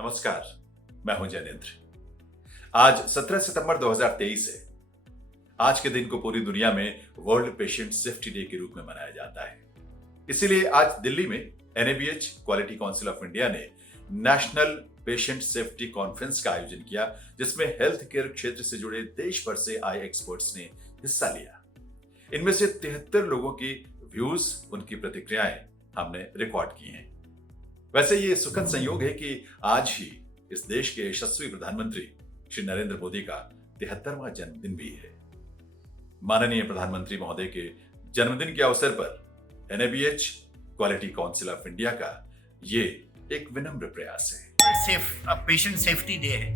नमस्कार, मैं हूं जैनेन्द्र। आज 17 सितंबर 2023 है। आज के दिन को पूरी दुनिया में वर्ल्ड पेशेंट सेफ्टी डे के रूप में मनाया जाता है। इसीलिए आज दिल्ली में NABH quality council of India ने नेशनल पेशेंट सेफ्टी कॉन्फ्रेंस का आयोजन किया, जिसमें हेल्थ केयर क्षेत्र से जुड़े देश भर से आए एक्सपर्ट्स ने हिस्सा लिया। इनमें से 73 लोगों की व्यूज, उनकी प्रतिक्रियाएं हमने रिकॉर्ड की हैं। वैसे ये सुखद संयोग है कि आज ही इस देश के यशस्वी प्रधानमंत्री श्री नरेंद्र मोदी का 73वां जन्मदिन भी है। माननीय प्रधानमंत्री महोदय के जन्मदिन के अवसर पर NABH quality council of India का ये एक विनम्र प्रयास है। पेशेंट सेफ्टी डे है।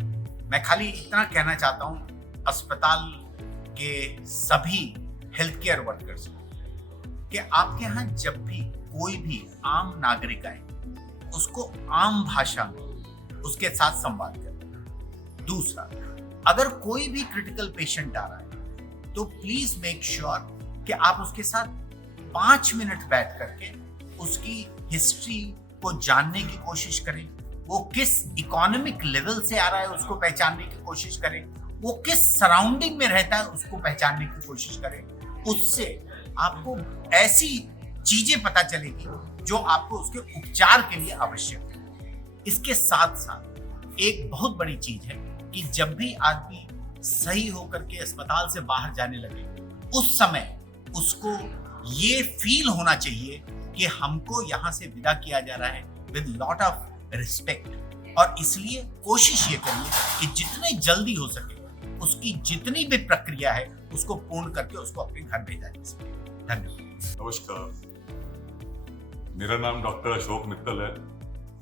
मैं खाली इतना कहना चाहता हूँ अस्पताल के सभी हेल्थ केयर वर्कर्स को कि आपके यहाँ जब भी कोई भी आम नागरिक आए, उसको आम भाषा में उसके साथ संवाद करें। दूसरा, अगर कोई भी क्रिटिकल पेशेंट आ रहा है तो प्लीज मेक श्योर कि आप उसके साथ 5 मिनट बैठ करके उसकी हिस्ट्री को जानने की कोशिश करें। वो किस इकोनॉमिक लेवल से आ रहा है उसको पहचानने की कोशिश करें। वो किस सराउंडिंग में रहता है उसको पहचानने की कोशिश करें। उससे आपको ऐसी चीजें पता चलेगी जो आपको उसके उपचार के लिए आवश्यक है। इसके साथ साथ एक बहुत बड़ी चीज है कि जब भी आदमी सही होकर के अस्पताल से बाहर जाने लगे, उस समय उसको ये फील होना चाहिए कि हमको यहाँ से विदा किया जा रहा है विद लॉट ऑफ रिस्पेक्ट। और इसलिए कोशिश ये करिए कि जितने जल्दी हो सके उसकी जितनी भी प्रक्रिया है उसको पूर्ण करके उसको अपने घर भेजा जा सके। धन्यवाद। नमस्कार, मेरा नाम डॉक्टर अशोक मित्तल है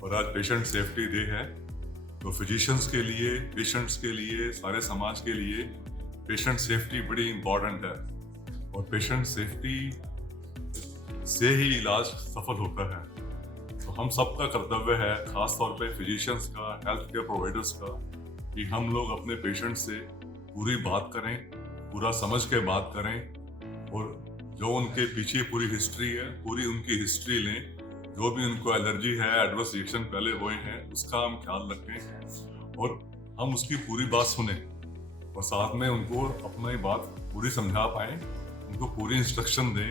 और आज पेशेंट सेफ्टी डे है। तो फिजिशियंस के लिए, पेशेंट्स के लिए, सारे समाज के लिए पेशेंट सेफ्टी बड़ी इम्पॉर्टेंट है और पेशेंट सेफ्टी से ही इलाज सफल होता है। तो हम सबका कर्तव्य है, खास तौर पे फिजिशियंस का, हेल्थ केयर प्रोवाइडर्स का, कि हम लोग अपने पेशेंट से पूरी बात करें, पूरा समझ के बात करें और जो उनके पीछे पूरी हिस्ट्री है, पूरी उनकी हिस्ट्री लें। जो भी उनको एलर्जी है, एडवर्स रिएक्शन पहले हुए हैं, उसका हम ख्याल रखें और हम उसकी पूरी बात सुने और साथ में उनको अपनी बात पूरी समझा पाएं, उनको पूरी इंस्ट्रक्शन दें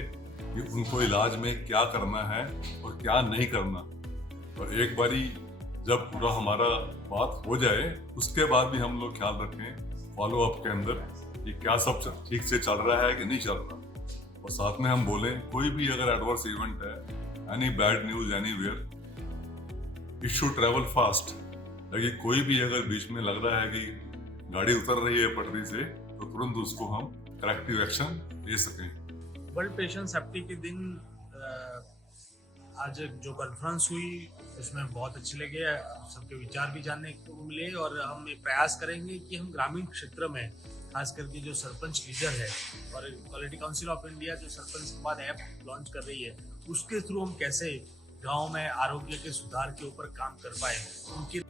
कि उनको इलाज में क्या करना है और क्या नहीं करना। और एक बारी जब पूरा हमारा बात हो जाए, उसके बाद भी हम लोग ख्याल रखें फॉलो अप के अंदर कि क्या सब ठीक से चल रहा है कि नहीं चल रहा। और साथ में हम बोलें कोई भी अगर एडवर्स इवेंट है, any bad news anywhere, it should travel fast. लेकिन कोई भी अगर बीच में लग रहा है कि गाड़ी उतर रही है पटरी से, तो तुरंत उसको हम करेक्टिव एक्शन ले सकें। वर्ल्ड पेशेंट सेफ्टी के दिन आज जो कॉन्फ्रेंस हुई उसमें बहुत अच्छे लगे, सबके विचार भी जानने को मिले और हम ये प्रयास करेंगे कि हम ग्रामीण क्षेत्र में खास करके जो सरपंच लीडर है और क्वालिटी काउंसिल ऑफ इंडिया जो सरपंच संवाद ऐप लॉन्च कर रही है, उसके थ्रू हम कैसे गांव में आरोग्य के सुधार के ऊपर काम कर पाए उनकी।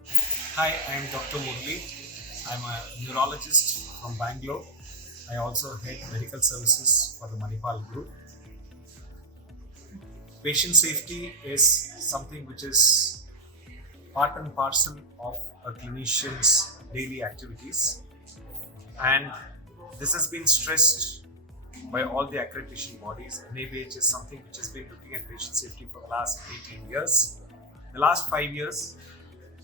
Hi, I am Dr. Murli. I'm a neurologist from Bangalore. I also head medical services for the Manipal Group. Patient safety is something which is part and parcel of a clinician's daily activities, and this has been stressed by all the accreditation bodies. NABH is something which has been looking at patient safety for the last 18 years. The last 5 years,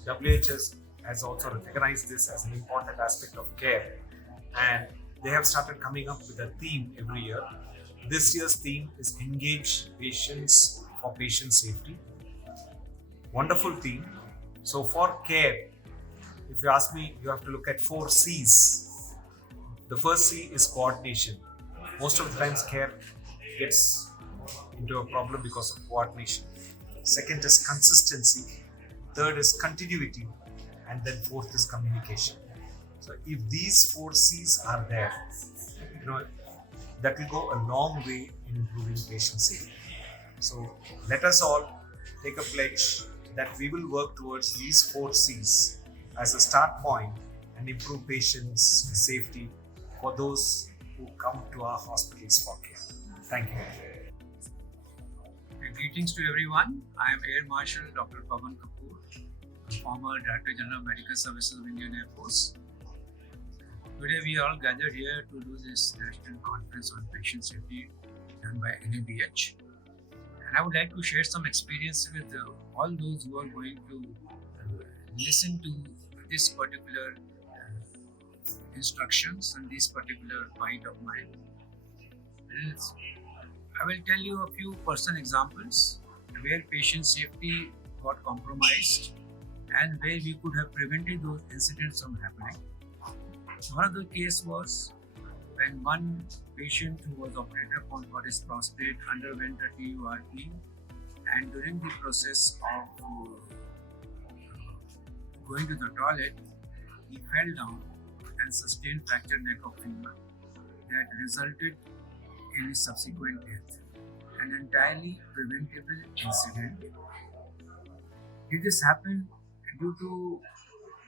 WHO has also recognized this as an important aspect of care, and they have started coming up with a theme every year. This year's theme is Engage Patients for Patient Safety. Wonderful theme. So for care, if you ask me, you have to look at 4 C's. The first C is coordination. Most of the times care gets into a problem because of coordination. Second is consistency. Third is continuity. And then fourth is communication. So if these 4 C's are there, that will go a long way in improving patient safety. So let us all take a pledge that we will work towards these 4 C's as a start point and improve patients' safety for those who come to our hospitals for care. Thank you. Greetings to everyone. I am Air Marshal Dr. Pavan Kapoor. former Director General of Medical Services of Indian Air Force. Today we are all gathered here to do this National Conference on Patient Safety done by NABH. And I would like to share some experience with all those who are going to listen to this particular instructions and this particular point of mine. I will tell you a few personal examples where patient safety got compromised and where we could have prevented those incidents from happening. One of the case was when one patient who was operated upon for his prostate underwent a TURP, and during the process of going to the toilet, he fell down and sustained fractured neck of femur that resulted in his subsequent death. An entirely preventable incident. Did this happen due to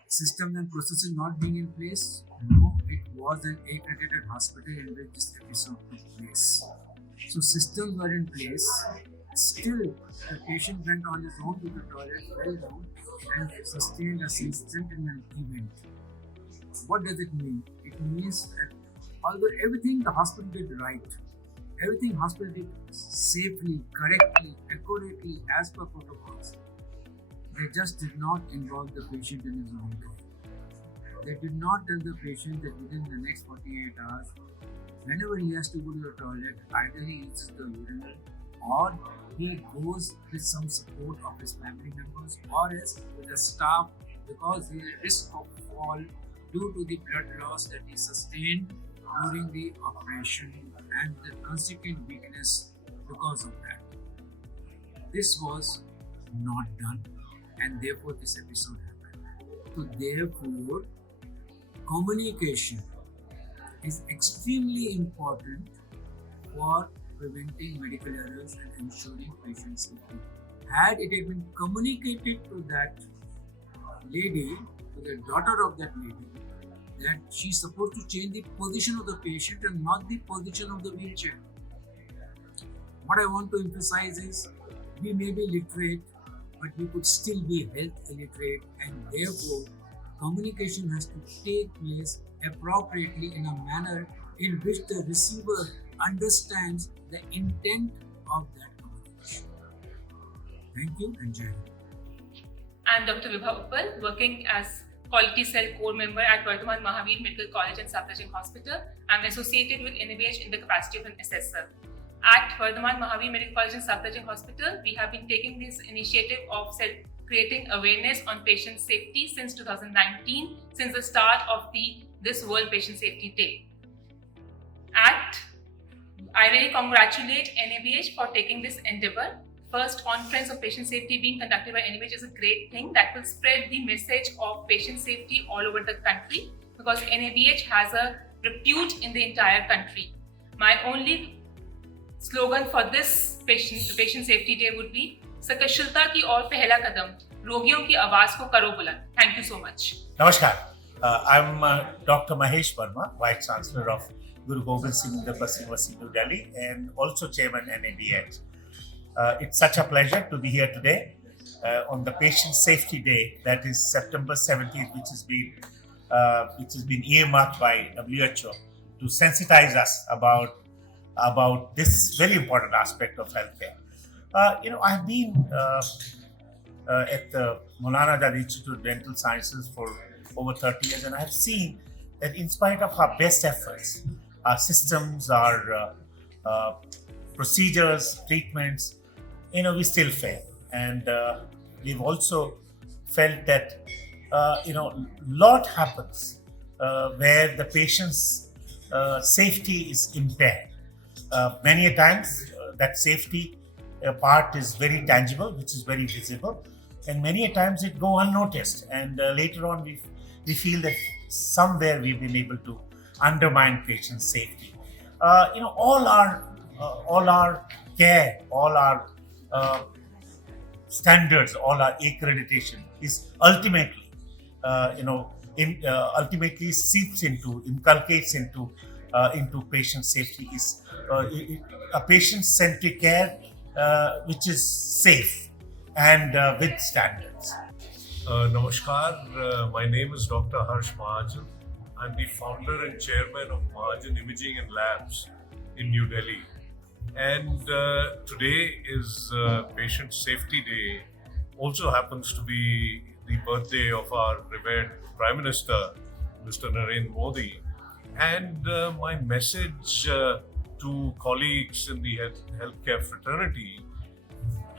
systems and processes not being in place? No, it was an accredited hospital in which this episode took place. So systems were in place. Still, the patient went on his own to the toilet, fell down, and sustained a sentinel event. What does it mean? It means that although everything the hospital did right, everything hospital did safely, correctly, accurately, as per protocols, they just did not involve the patient in his own way. They did not tell the patient that within the next 48 hours, whenever he has to go to the toilet, either he uses the urinal or he goes with some support of his family members or else with the staff, because he is at risk of fall due to the blood loss that he sustained during the operation and the consequent weakness because of that. This was not done, and therefore this episode happened. So therefore, communication is extremely important for preventing medical errors and ensuring patient safety. Had it had been communicated to that lady, to the daughter of that lady, that she's supposed to change the position of the patient and not the position of the wheelchair. What I want to emphasize is, we may be literate, but we could still be health illiterate, and therefore communication has to take place appropriately in a manner in which the receiver understands the intent of that communication. Thank you and Jai Hind. I'm Dr. Vibha Uppal, working as Quality Cell Core Member at Vardhaman Mahavir Medical College and Safdarjung Hospital. I'm associated with NABH in the capacity of an assessor. At Vardhaman Mahavir Medical College and Safdarjung Hospital, we have been taking this initiative of creating awareness on patient safety since 2019, since the start of this World Patient Safety Day. I really congratulate NABH for taking this endeavor. First conference of patient safety being conducted by NABH is a great thing that will spread the message of patient safety all over the country, because NABH has a repute in the entire country. My only slogan for this patient safety day would be सकशलता की ओर पहला कदम, रोगियों की आवाज को करो बुलंद. Thank you so much. Namaskar. I'm Dr. Mahesh Verma, Vice Chancellor of Guru Gobind Singh University, New Delhi, and also Chairman NABH. It's such a pleasure to be here today on the Patient Safety Day, that is September 17th, which has been earmarked by WHO to sensitize us about this very important aspect of healthcare. I've been at the Maulana Azad Institute of Dental Sciences for over 30 years, and I've seen that in spite of our best efforts, our systems, our procedures, treatments, we still fail. And we've also felt that, lot happens where the patient's safety is impaired. Many a times that safety part is very tangible, which is very visible, and many a times it go unnoticed, and later on we feel that somewhere we've been able to undermine patient safety. All our care, all our standards, all our accreditation is ultimately, ultimately inculcates into patient safety, is a patient-centric care which is safe and with standards. Namaskar, my name is Dr. Harsh Mahajan. I'm the founder and chairman of Mahajan Imaging and Labs in New Delhi. And today is Patient Safety Day. Also happens to be the birthday of our revered Prime Minister, Mr. Narendra Modi. And my message to colleagues in the healthcare fraternity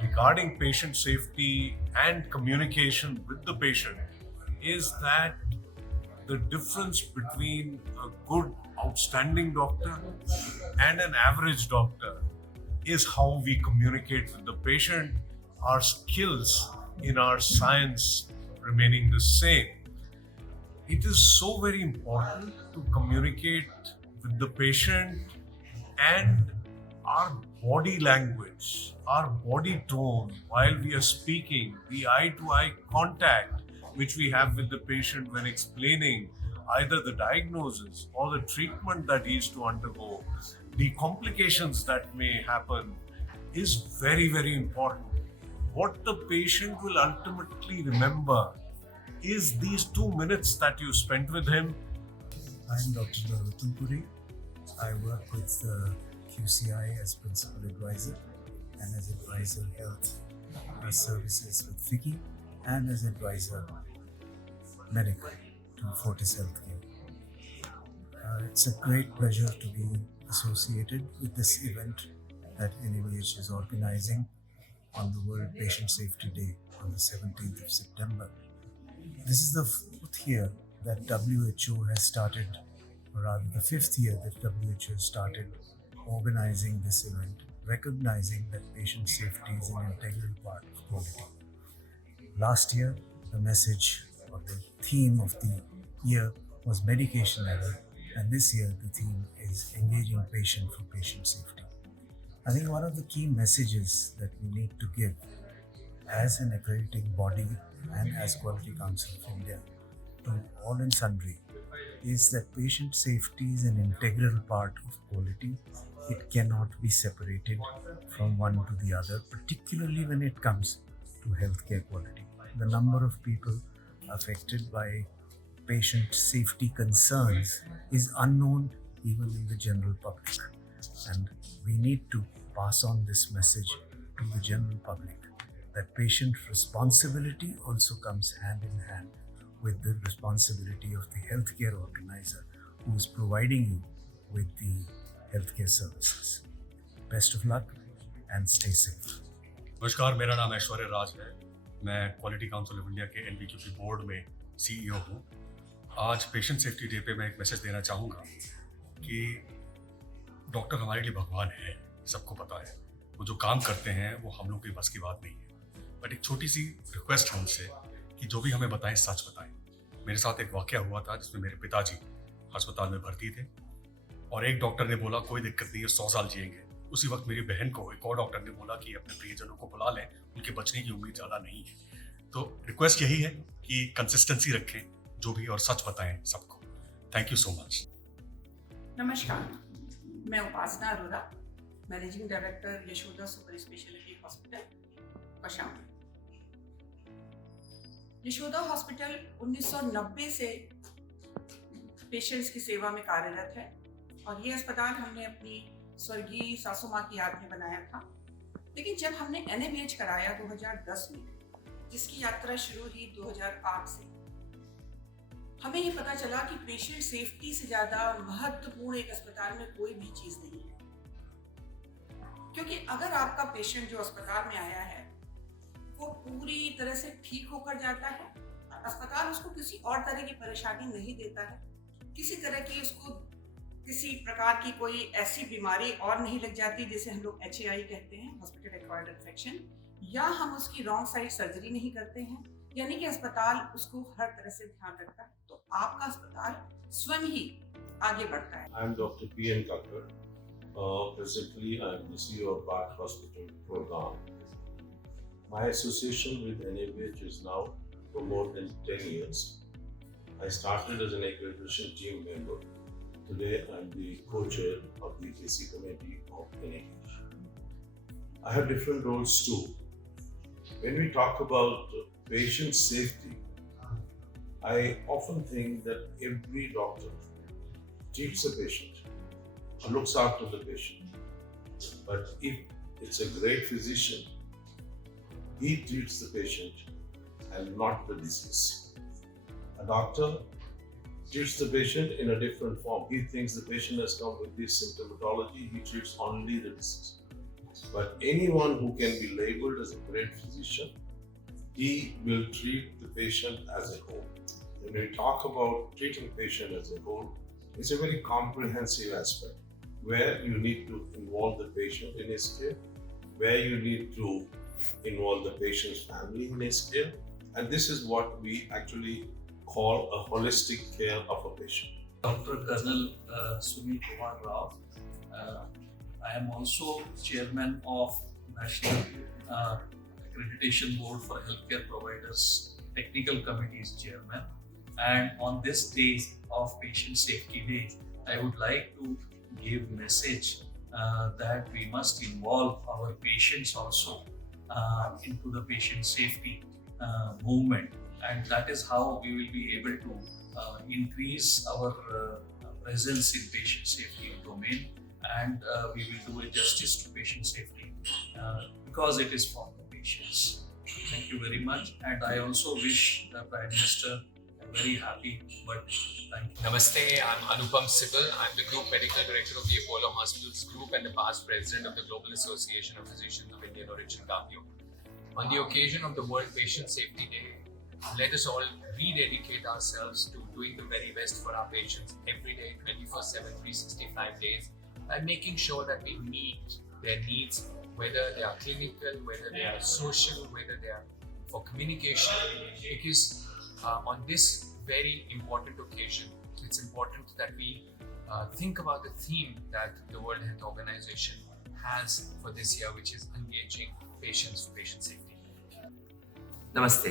regarding patient safety and communication with the patient is that the difference between a good, outstanding doctor and an average doctor is how we communicate with the patient, our skills in our science remaining the same. It is so very important to communicate with the patient and our body language, our body tone while we are speaking, the eye-to-eye contact which we have with the patient when explaining either the diagnosis or the treatment that he is to undergo, the complications that may happen is very, very important. What the patient will ultimately remember is these 2 minutes that you spent with him. I'm Dr. Narottam Puri. I work with QCI as Principal Advisor and as Advisor Health Services with FICCI and as Advisor Medical to Fortis Healthcare. It's a great pleasure to be associated with this event that NABH is organizing on the World Patient Safety Day on the 17th of September. This is the 4th year that WHO has started, or rather the 5th year that WHO has started organizing this event, recognizing that patient safety is an integral part of quality. Last year, the message or the theme of the year was medication error, and this year the theme is engaging patient for patient safety. I think one of the key messages that we need to give as an accrediting body and as Quality Council of India to all and sundry is that patient safety is an integral part of quality. It cannot be separated from one to the other, particularly when it comes to healthcare quality. The number of people affected by patient safety concerns is unknown even in the general public. And we need to pass on this message to the general public that patient responsibility also comes hand in hand with the responsibility of the healthcare organizer who is providing you with the healthcare services. Best of luck and stay safe. नमस्कार, मेरा नाम ऐश्वर्य राज है। मैं quality council of India के NBQP board में CEO हूँ। आज patient safety day पे मैं एक मैसेज देना चाहूँगा कि डॉक्टर हमारे लिए भगवान है, सबको पता है। वो जो काम करते हैं वो हम लोग की बस की बात नहीं है। बट एक छोटी सी रिक्वेस्ट है उनसे कि जो भी हमें बताएं सच बताएं। मेरे साथ एक वाकया हुआ था जिसमें मेरे पिताजी अस्पताल में भर्ती थे और एक डॉक्टर ने बोला कोई दिक्कत नहीं है, 100 साल जिएंगे। उसी वक्त मेरी बहन को एक और डॉक्टर ने बोला कि अपने प्रियजनों को बुला लें, उनके बचने की उम्मीद ज़्यादा नहीं है। तो रिक्वेस्ट यही है कि कंसिस्टेंसी रखें, जो भी और सच बताएं सबको। Thank you so much. नमस्कार, मैं Upasana Arora, managing director Yashoda super speciality hospital Kaushambi. Yashoda hospital 1990 से पेशेंट्स की सेवा में कार्यरत है और ये अस्पताल हमने अपनी स्वर्गीय सासू माँ की याद में बनाया था। लेकिन जब हमने NABH कराया 2010 में, जिसकी यात्रा शुरू हुई 2008 से, हमें ये पता चला कि पेशेंट सेफ्टी से ज़्यादा महत्वपूर्ण एक अस्पताल में कोई भी चीज़ नहीं है। क्योंकि अगर आपका पेशेंट जो अस्पताल में आया है वो पूरी तरह से ठीक होकर जाता है, अस्पताल उसको किसी और तरह की परेशानी नहीं देता है, किसी तरह की उसको किसी प्रकार की कोई ऐसी बीमारी और नहीं लग जाती जिसे हम लोग HAI कहते हैं, हॉस्पिटल एक्वायर्ड इन्फेक्शन, या हम उसकी रॉन्ग साइड सर्जरी नहीं करते हैं, यानी कि अस्पताल उसको हर तरह से ध्यान रखता है, तो आपका अस्पताल स्वयं ही आगे बढ़ता है। I am Dr. P.N. Thakur. Presently, I am the CEO of Bharat Hospital, Gurgaon. My association with NABH is now for more than 10 years. I started as an accreditation team member. Today, I am the co-chair of the AC committee of NABH. I have different roles too. When we talk about patient safety, I often think that every doctor treats a patient or looks after the patient. But if it's a great physician, he treats the patient and not the disease. A doctor treats the patient in a different form. He thinks the patient has come with this symptomatology, he treats only the disease. But anyone who can be labeled as a great physician, he will treat the patient as a whole. When we talk about treating patient as a whole, it's a very comprehensive aspect where you need to involve the patient in his care, where you need to involve the patient's family in his care, and this is what we actually call a holistic care of a patient. Dr. Colonel Sunil Kumar Rao. I am also chairman of National Accreditation Board for Healthcare Providers Technical Committee's chairman. And on this day of Patient Safety Day, I would like to give message that we must involve our patients also into the patient safety movement, and that is how we will be able to increase our presence in patient safety domain, and we will do a justice to patient safety because it is for the patients. Thank you very much, and I also wish the Prime Minister a very happy birthday. Thank you. Namaste, I'm Anupam Sibal. I'm the Group Medical Director of the Apollo Hospitals Group and the past President of the Global Association of Physicians of Indian Origin, Gapio. On the occasion of the World Patient Safety Day, let us all rededicate ourselves to doing the very best for our patients every day, 24/7, 365 days, by making sure that we meet their needs, whether they are clinical, whether they are social, whether they are for communication, because on this very important occasion, it's important that we think about the theme that the World Health Organization has for this year, which is engaging patients for patient safety. नमस्ते।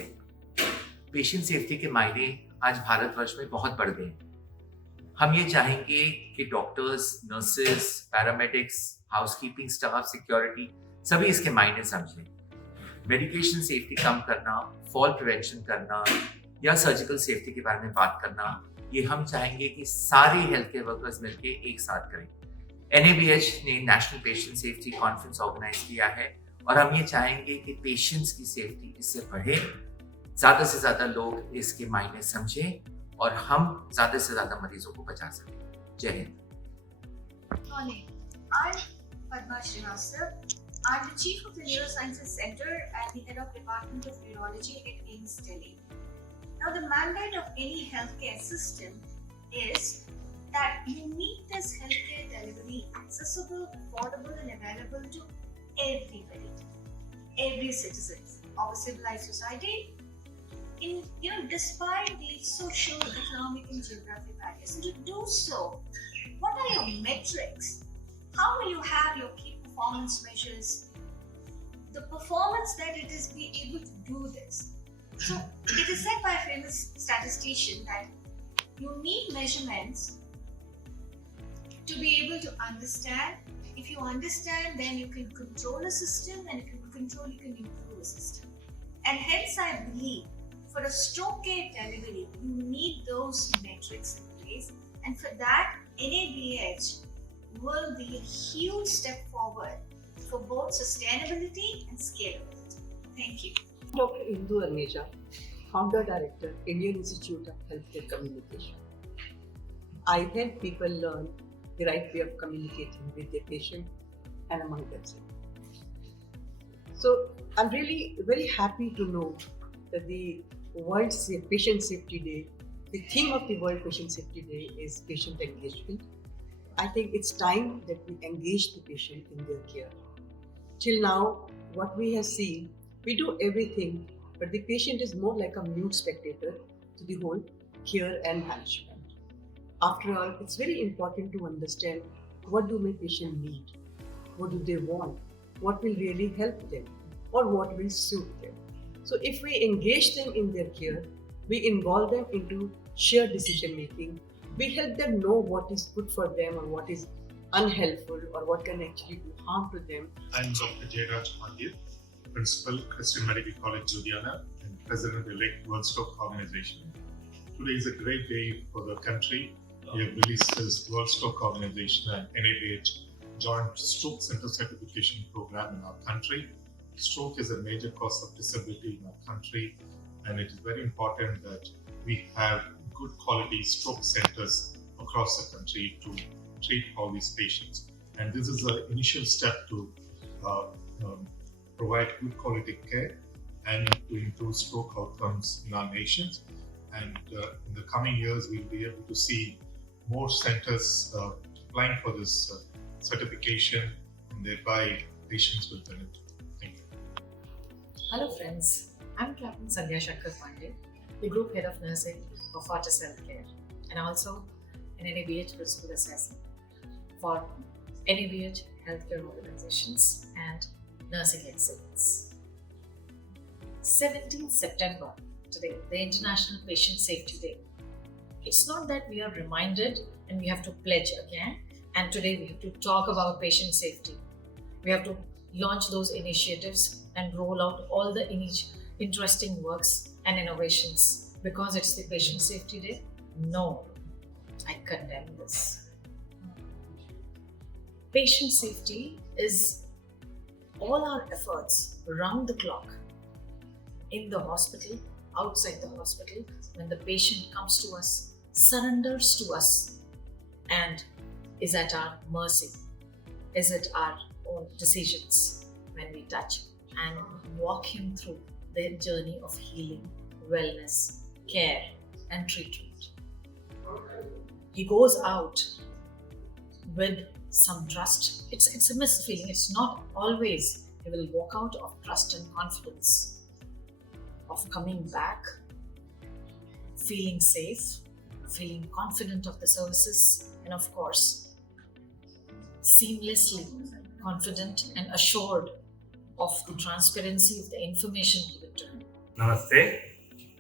Patient safety के मायने आज भारतवर्ष में बहुत बढ़ गए हैं। हम ये चाहेंगे कि doctors, nurses, paramedics, housekeeping staff, security सभी इसके मायने समझें। मेडिकेशन सेफ्टी कम करना, फॉल प्रिवेंशन करना या सर्जिकल सेफ्टी के बारे में बात करना, ये हम चाहेंगे कि सारे हेल्थ केयर वर्कर्स मिलकर एक साथ करें। NABH ने national patient safety conference organize किया है और हम ये चाहेंगे कि पेशेंट्स की सेफ्टी इससे बढ़े, ज़्यादा से ज़्यादा लोग इसके मायने समझें और हम ज़्यादा से ज़्यादा मरीजों को बचा सकें। जय Hind. Morning. I'm Padma Srivastava. I'm the Chief of the Neurosciences Center and the Head of Department of Neurology at AIIMS Delhi. Now, the mandate of any healthcare system is that you make this healthcare delivery accessible, affordable, and available to everybody, every citizen of a civilized society. Despite the social, economic, and geographic barriers, and to do so, what are your metrics? How will you have your key performance measures? The performance that it is be able to do this. So it is said by a famous statistician that you need measurements to be able to understand. If you understand, then you can control a system, and if you can control, you can improve a system. And hence I believe for a stroke care delivery, you need those metrics in place. And for that, NABH will be a huge step forward for both sustainability and scalability. Thank you. Dr. Indu Arneja, Founder Director, Indian Institute of Healthcare Communication. I help people learn the right way of communicating with their patient and among themselves. So I'm really very happy to know that the World Patient Safety Day, the theme of the World Patient Safety Day is patient engagement. I think it's time that we engage the patient in their care. Till now, what we have seen, we do everything, but the patient is more like a mute spectator to the whole care and management. After all, it's very important to understand what do my patient need, what do they want, what will really help them, or what will suit them. So if we engage them in their care, we involve them into shared decision making, we help them know what is good for them or what is unhelpful or what can actually do harm to them. I'm Dr. Jayraj Pandya. Principal, Christian Medical College, Ludhiana, and President-elect World Stroke Organization. Today is a great day for the country. We have released this World Stroke Organization and NABH Joint Stroke Center Certification Program in our country. Stroke is a major cause of disability in our country, and it is very important that we have good quality stroke centers across the country to treat all these patients. And this is an initial step to provide good quality care and to improve stroke outcomes in our nations. And in the coming years, we'll be able to see more centers applying for this certification, and thereby patients will benefit. Thank you. Hello friends, I'm Captain Sandhya Shankar Pandey, the Group Head of Nursing for Fortis Healthcare, and also an NABH Principal Assessor for NABH Healthcare Organizations and Nursing Excellence. 17th September, today, the International Patient Safety Day. It's not that we are reminded and we have to pledge again, and today we have to talk about patient safety. We have to launch those initiatives and roll out all the interesting works and innovations because it's the Patient Safety Day. No, I condemn this. Patient safety is all our efforts around the clock, in the hospital, outside the hospital, when the patient comes to us, surrenders to us, and is at our mercy, is at our own decisions when we touch and walk him through their journey of healing, wellness, care, and treatment. He goes out with some trust. It's a mixed feeling. It's not always he will walk out of trust and confidence, of coming back, feeling safe, feeling confident of the services, and of course, seamlessly confident and assured of the transparency of the information given to him. Namaste,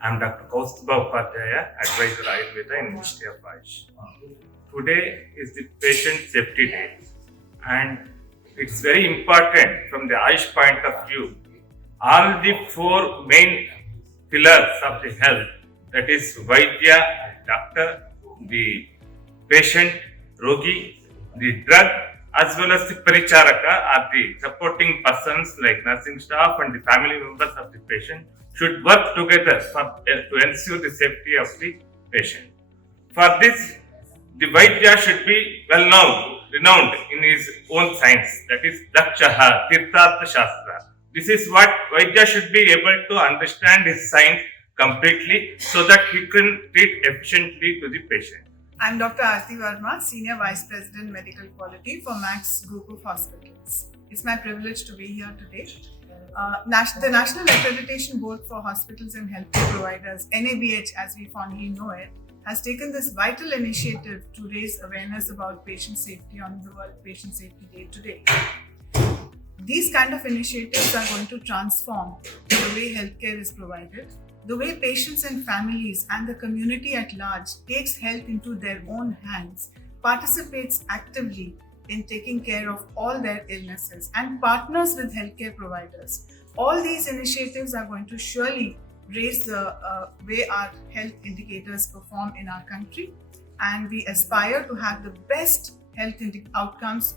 I'm Dr. Kaustubha Upadhyaya, Advisor Ayurveda in Ministry of Ayush. Today is the Patient Safety Day, and it's very important from the Ayush point of view. All the four main pillars of the health, that is Vaidya, doctor, the patient, Rogi, the drug, as well as the Paricharaka are the supporting persons like nursing staff and the family members of the patient should work together to ensure the safety of the patient. For this, the Vaidya should be well known, renowned in his own science, that is Dakshaha, Tirthartha Shastra. This is what Vaidya should be able to understand his science completely so that he can treat efficiently to the patient. I'm Dr. Aarti Verma, Senior Vice President Medical Quality for Max Group of Hospitals. It's my privilege to be here today. The National Accreditation Board for Hospitals and Healthcare Providers, NABH as we fondly know it, has taken this vital initiative to raise awareness about patient safety on the World Patient Safety Day today. These kind of initiatives are going to transform the way healthcare is provided, the way patients and families and the community at large takes health into their own hands, participates actively in taking care of all their illnesses, and partners with healthcare providers. All these initiatives are going to surely raise the way our health indicators perform in our country, and we aspire to have the best health outcomes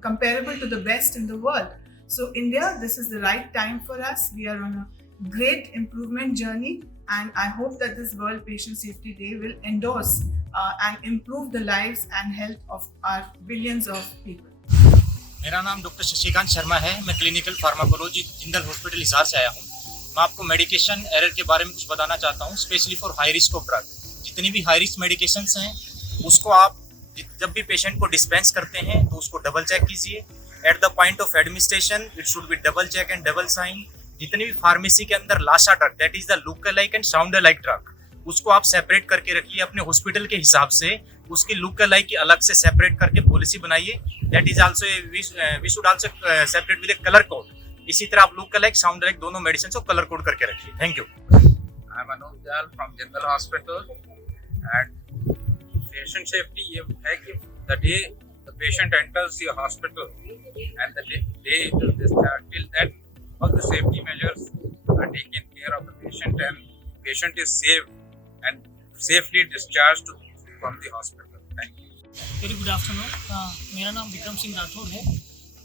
comparable to the best in the world. So India, this is the right time for us. We are on a great improvement journey, and I hope that this World Patient Safety Day will endorse and improve the lives and health of our billions of people. मेरा नाम doctor Shashikant Sharma है। मैं clinical pharmacology Jindal hospital Hisar से आया हूँ। मैं आपको medication error के बारे में कुछ बताना चाहता हूँ, specially for high risk of drug. जितनी भी हाई रिस्क मेडिकेशंस हैं उसको आप जब भी पेशेंट को डिस्पेंस करते हैं तो उसको डबल चेक कीजिए। At the point of administration it should be double check and double sign. जितनी भी फार्मेसी के अंदर LASA drug, that is the look alike and sound alike drug, उसको आप सेपरेट करके रखिए अपने हॉस्पिटल के हिसाब से। उसकी लुक अलाइक की अलग से सेपरेट करके पॉलिसी बनाइए। That is also we should also separate with a colour code. इसी तरह आप लुक अलाइक साउंड अलाइक दोनों मेडिसिन को कलर कोड करके रखिए। Thank you. I am Anoop Jal from Jindal hospital, and patient safety ये है कि the day the patient enters the hospital and the day it is discharge, till that all the safety measures are taken care of the patient and patient is safe and safely discharged from the hospital. Thank you. Very good afternoon. मेरा नाम विक्रम सिंह राठौर है।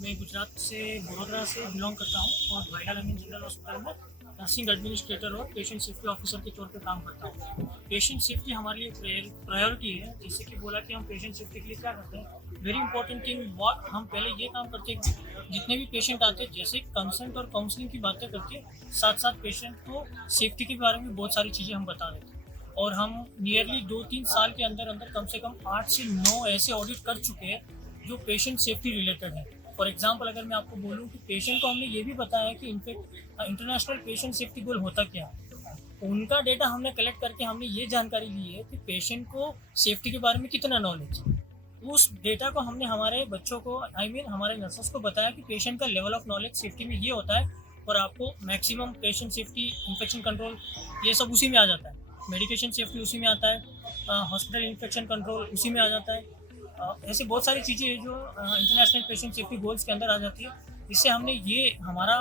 मैं गुजरात से वडोदरा से belong करता हूँ और वाइडा lamin general hospital में नर्सिंग एडमिनिस्ट्रेटर और पेशेंट सेफ्टी ऑफिसर के तौर पे काम करता हूँ। पेशेंट सेफ्टी हमारे लिए प्रायोरिटी है। जैसे कि बोला कि हम पेशेंट सेफ्टी के लिए क्या करते हैं, वेरी इंपॉर्टेंट थिंग व्हाट हम पहले ये काम करते हैं कि जितने भी पेशेंट आते हैं जैसे कंसेंट और काउंसलिंग की बातें करके साथ साथ पेशेंट को सेफ्टी के बारे में बहुत सारी चीज़ें हम बता देते हैं। और हम नियरली 2-3 साल के अंदर अंदर कम से कम 8 से 9 ऐसे ऑडिट कर चुके हैं जो पेशेंट सेफ्टी रिलेटेड है। फॉर एग्जांपल अगर मैं आपको बोलूं कि पेशेंट को हमने ये भी बताया कि इनफैक्ट इंटरनेशनल पेशेंट सेफ्टी गोल होता क्या है, उनका डेटा हमने कलेक्ट करके हमने ये जानकारी ली है कि पेशेंट को सेफ्टी के बारे में कितना नॉलेज है। उस डेटा को हमने हमारे बच्चों को हमारे नर्सेस को बताया कि पेशेंट का लेवल ऑफ नॉलेज सेफ्टी में ये होता है और आपको maximum patient safety, infection control ये सब उसी में आ जाता है। मेडिकेशन सेफ्टी उसी में आता है, हॉस्पिटल इन्फेक्शन कंट्रोल उसी में आ जाता है। ऐसे बहुत सारी चीज़ें हैं जो इंटरनेशनल पेशेंट सेफ्टी गोल्स के अंदर आ जाती है। इससे हमने ये हमारा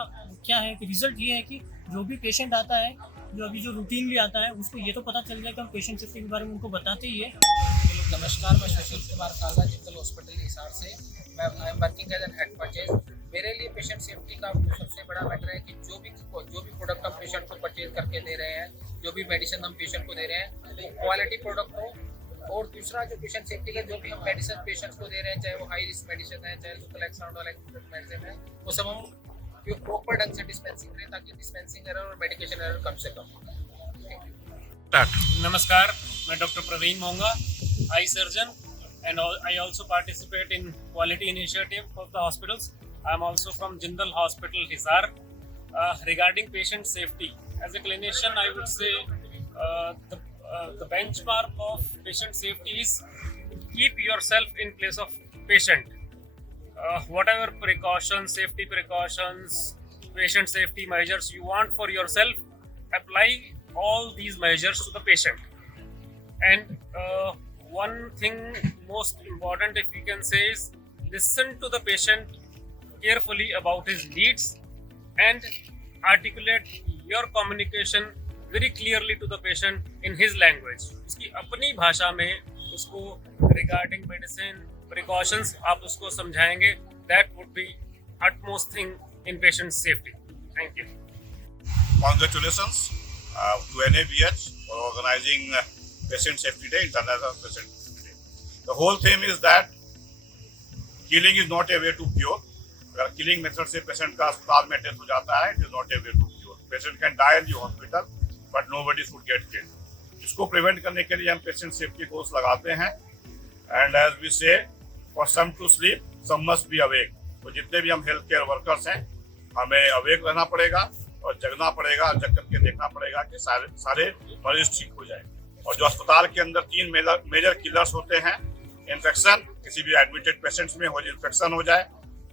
क्या है कि रिजल्ट ये है कि जो भी पेशेंट आता है, जो अभी जो रूटीनली आता है, उसको ये तो पता चल जाए कि हम पेशेंट सेफ्टी के बारे में उनको बताते ही है। नमस्कार, मैं सुशील कुमार काला जिंदल हॉस्पिटल हिसार से। मैं I am working as an head purchase. मेरे लिए पेशेंट सेफ्टी का सबसे बड़ा मैटर है कि जो भी प्रोडक्ट हम पेशेंट को परचेज करके दे रहे हैं, जो भी मेडिसिन हम पेशेंट को दे रहे हैं, वो क्वालिटी प्रोडक्ट हो। और दूसरा जो पेशेंट सेफ्टी का जो भी हम मेडिसिन पेशेंट्स को दे रहे हैं, चाहे वो हाई रिस्क मेडिसिन है, चाहे सुपरलेक्सान मेडिसिन है, वो सब हम प्रॉपर ढंग से डिस्पेंसिंग करें ताकि डिस्पेंसिंग एरर और मेडिकेशन एरर कम से कम। नमस्कार, मैं doctor Praveen Monga, eye surgeon, and I also participate in quality initiative of the hospitals. I am also from Jindal Hospital, Hisar. Regarding patient safety, as a clinician, I would say the benchmark of patient safety is keep yourself in place of patient. Whatever precautions, safety precautions, patient safety measures you want for yourself, apply all these measures to the patient. And one thing most important, if we can say, is listen to the patient carefully about his needs and articulate your communication very clearly to the patient in his language. उसकी अपनी भाषा में उसको regarding medicine precautions आप उसको समझाएंगे. That would be utmost thing in patient safety. Thank you. Congratulations to NABH for organizing Patient Safety Day, International Patient Safety Day. The whole theme is that killing is not a way to cure. अगर killing method से patient का अस्पताल में death हो जाता है, it is not a way to cure. Patient can die in the hospital, but nobody should get killed. इसको prevent करने के लिए हम patient safety course लगाते हैं. And as we say, for some to sleep, some must be awake. तो जितने भी हम health care workers हैं, हमें awake रहना पड़ेगा और जगना पड़ेगा, जग करके देखना पड़ेगा कि सारे मरीज ठीक हो जाए। और जो अस्पताल के अंदर 3 मेजर किलर्स होते हैं, इन्फेक्शन, किसी भी एडमिटेड पेशेंट्स में हो इन्फेक्शन हो जाए,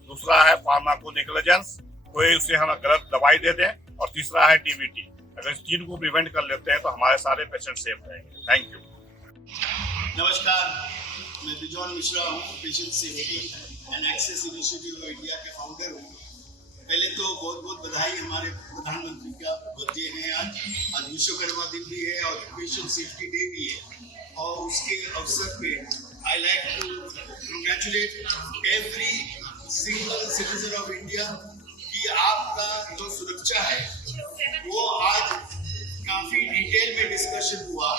दूसरा है फार्माकोनिग्लिजेंस, कोई उसे हम गलत दवाई दे दें, और तीसरा है डीबीटी। अगर इस 3 को प्रिवेंट कर लेते हैं तो हमारे सारे पेशेंट सेफ रहेंगे। Thank you. नमस्कार, मैं बिजॉन मिश्रा हूँ, patient safety and access initiative of India के फाउंडर हूँ। पहले तो बहुत बहुत बधाई, हमारे प्रधानमंत्री का बर्थडे है आज विश्वकर्मा दिन भी है और पेशेंट सेफ्टी डे भी है। और उसके अवसर पे I like to congratulate every single citizen of India कि आपका जो सुरक्षा है वो आज काफ़ी डिटेल में डिस्कशन हुआ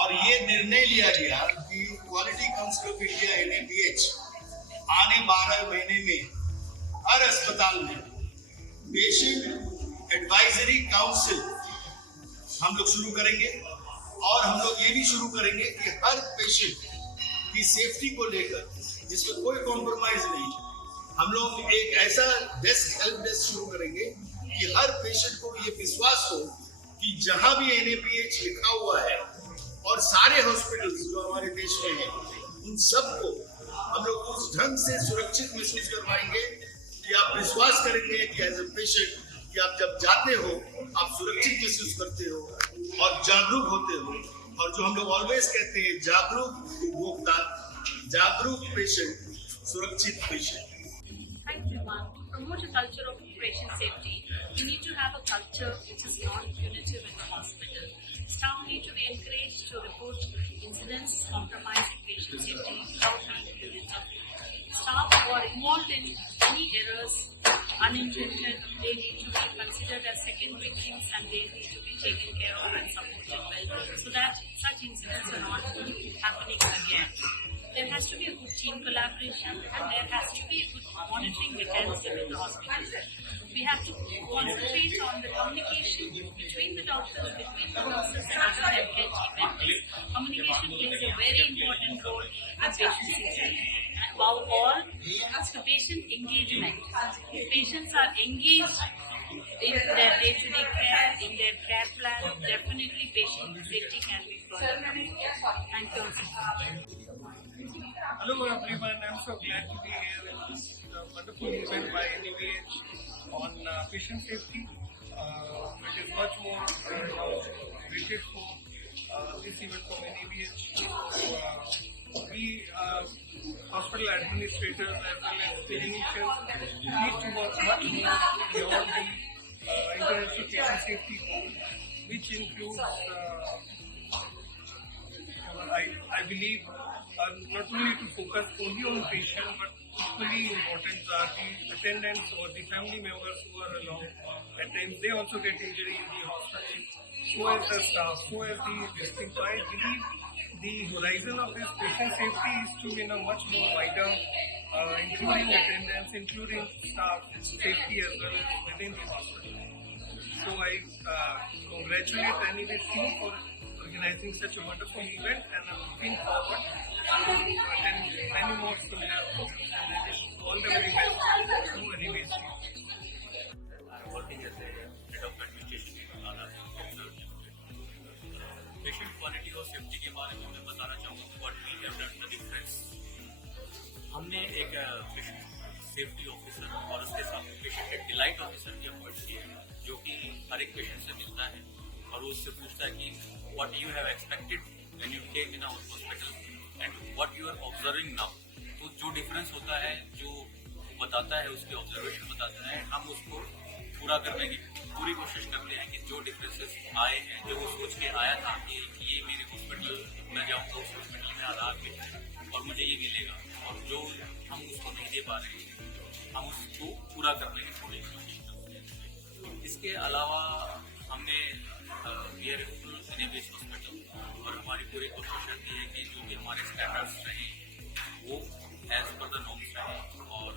और ये निर्णय लिया गया कि quality council of India NABH आने 12 महीने में हर अस्पताल में पेशेंट एडवाइजरी काउंसिल हम लोग शुरू करेंगे। और हम लोग ये भी शुरू करेंगे कि हर पेशेंट की सेफ्टी को लेकर जिसमें कोई कॉम्प्रोमाइज नहीं, हम लोग एक ऐसा डेस्क हेल्प डेस्क शुरू करेंगे कि हर पेशेंट को ये विश्वास हो कि जहां भी NABH लिखा हुआ है और सारे हॉस्पिटल्स जो हमारे देश में हैं उन सबको हम लोग उस ढंग से सुरक्षित महसूस करवाएंगे कि आप विश्वास करेंगे कि एज ए पेशेंट कि आप जब जाते हो आप सुरक्षित महसूस करते हो और जागरूक होते हो। और जो हम लोग ऑलवेज कहते हैं, जागरूक उपभोक्ता, जागरूक पेशेंट, सुरक्षित patient. Thank you, Viman. To promote a culture of patient safety, We need to have a culture which is non-punitive in the hospital. Staff need to be encouraged to report incidents compromising patient safety without being punitive. Staff who are involved in any errors, unintended, they need to be considered as second victims and they need to be taken care of and supported well so that such incidents are not happening again. There has to be a good team collaboration and there has to be a good monitoring mechanism in the hospital. We have to concentrate on the communication between the doctors, between the nurses and other healthcare team members. Communication plays a very important role in patient safety. Above all, it's the patient engagement. If patients are engaged in their day-to-day care, in their care plan, definitely patient safety can be further. Thank you. Hello everyone, I'm so glad to be here in this wonderful event by NABH on patient safety. It is much more rated for this event from NABH. We hospital administrators as well as clinicians need to work much more beyond the international patient safety goal, which includes I believe not only to focus only on patient, but equally important are the attendants or the family members who are along. At times they also get injury in the hospital. So as the staff, so as the district. So I believe the horizon of this patient safety is to be much more wider, including attendants, including staff safety as well as within the hospital. So I congratulate NABH team for organizing such a wonderful event, and I'm looking forward to attend many more similar programs. And I wish all the very best to NABH team. I'm working as a head of administration in patient quality और safety के बारे में मैं बताना चाहूँगा what we have done the difference. हमने एक patient safety officer और उसके साथ patient delight officer की अपॉइंट की है, जो कि हर एक पेशेंट से मिलता है और वो उससे पूछता है कि what you have expected when you came in our hospital and what you are observing now. तो जो डिफरेंस होता है, जो बताता है, उसके ऑब्जर्वेशन बताता है, हम उसको पूरा करने की पूरी कोशिश करते हैं कि जो डिफरेंसेस आए हैं, जो वो सोच के आया था कि ये मेरे हॉस्पिटल में जाऊँगा, उस हॉस्पिटल में आधार पे और मुझे ये मिलेगा, और जो हम उसको नहीं दे पा रहे हम उसको पूरा करने की पूरी कोशिश करते हैं. इसके अलावा हमने NABH हॉस्पिटल और हमारी पूरी कोशिश रहती है कि जो भी हमारे स्टैंडर्ड्स रहे वो एज पर द नॉर्म्स रहे और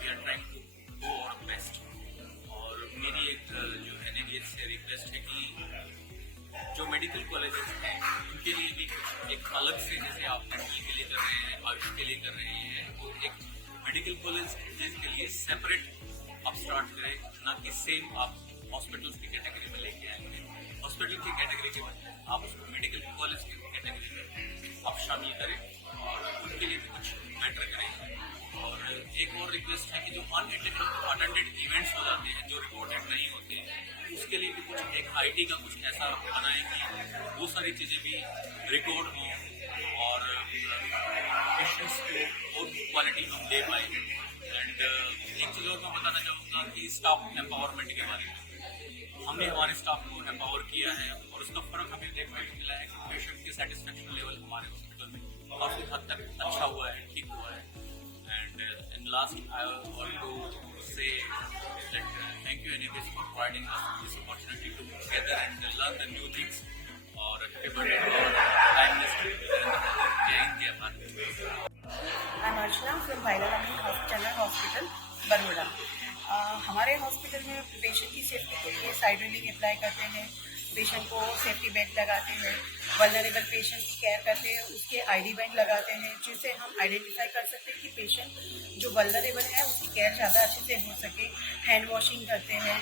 we are trying to do our best. और मेरी एक जो NABH से रिक्वेस्ट है कि जो मेडिकल कॉलेजेस हैं उनके लिए भी एक अलग से, जैसे आप NE के लिए कर रहे हैं, आयुष के लिए कर रहे हैं, तो एक मेडिकल कॉलेज के लिए सेपरेट आप स्टार्ट करें, ना कि सेम आप हॉस्पिटल्स की कैटेगरी में लेके आएंगे. हॉस्पिटल की कैटेगरी के बाद आप उसको मेडिकल कॉलेज की कैटेगरी में आप शामिल करें और उनके लिए भी कुछ बेटर करें. और एक और रिक्वेस्ट है कि जो अनअटेंडेड इवेंट्स हो जाते हैं, जो रिपोर्टेड नहीं होते हैं, उसके लिए भी कुछ एक IT का कुछ ऐसा बनाएं कि वो सारी चीज़ें भी रिकॉर्ड हों और पेशेंट्स को और क्वालिटी हम दे पाएँ. एंड एक चीज़ और मैं बताना चाहूँगा कि स्टाफ एम्पावरमेंट के बारे में हमने हमारे स्टाफ को एम्पावर किया है और उसका फर्क हमें देखने को मिला है कि पेशेंट की सेटिस्फेक्शन लेवल हमारे हॉस्पिटल में काफ़ी हद तक अच्छा हुआ है, ठीक हुआ है. And in last I want to say that thank you NABH for providing us this opportunity to gather and learn the new things. और happy birthday to all timeless. जय हिंद, जय Bharat. I'm Archana from Bailarami General Hospital, Baroda. हमारे hospital में patient की safety के लिए side railing apply करते हैं, पेशेंट को सेफ्टी बेल्ट लगाते हैं, वल्नरेबल पेशेंट की केयर करते हैं, उसके ID बैंड लगाते हैं, जिससे हम आइडेंटिफाई कर सकते हैं कि पेशेंट जो वल्नरेबल है उसकी केयर ज़्यादा अच्छे से हो सके. हैंड वॉशिंग करते हैं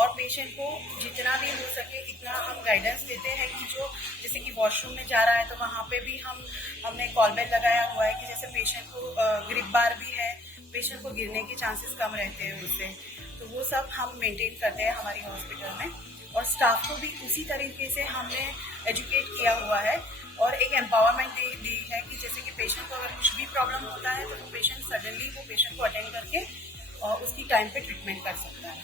और पेशेंट को जितना भी हो सके इतना हम गाइडेंस देते हैं कि जो जैसे कि वॉशरूम में जा रहा है तो वहाँ पे भी हमने कॉल बेल लगाया हुआ है कि जैसे पेशेंट को ग्रिप बार भी है, पेशेंट को गिरने के चांसेस कम रहते हैं उससे. तो वो सब हम मेंटेन करते हैं हमारी हॉस्पिटल में. और स्टाफ को भी उसी तरीके से हमने एजुकेट किया हुआ है और एक एम्पावरमेंट दी है कि जैसे कि पेशेंट को अगर कुछ भी प्रॉब्लम होता है तो वो पेशेंट सडनली वो पेशेंट को अटेंड करके और उसकी टाइम पे ट्रीटमेंट कर सकता है.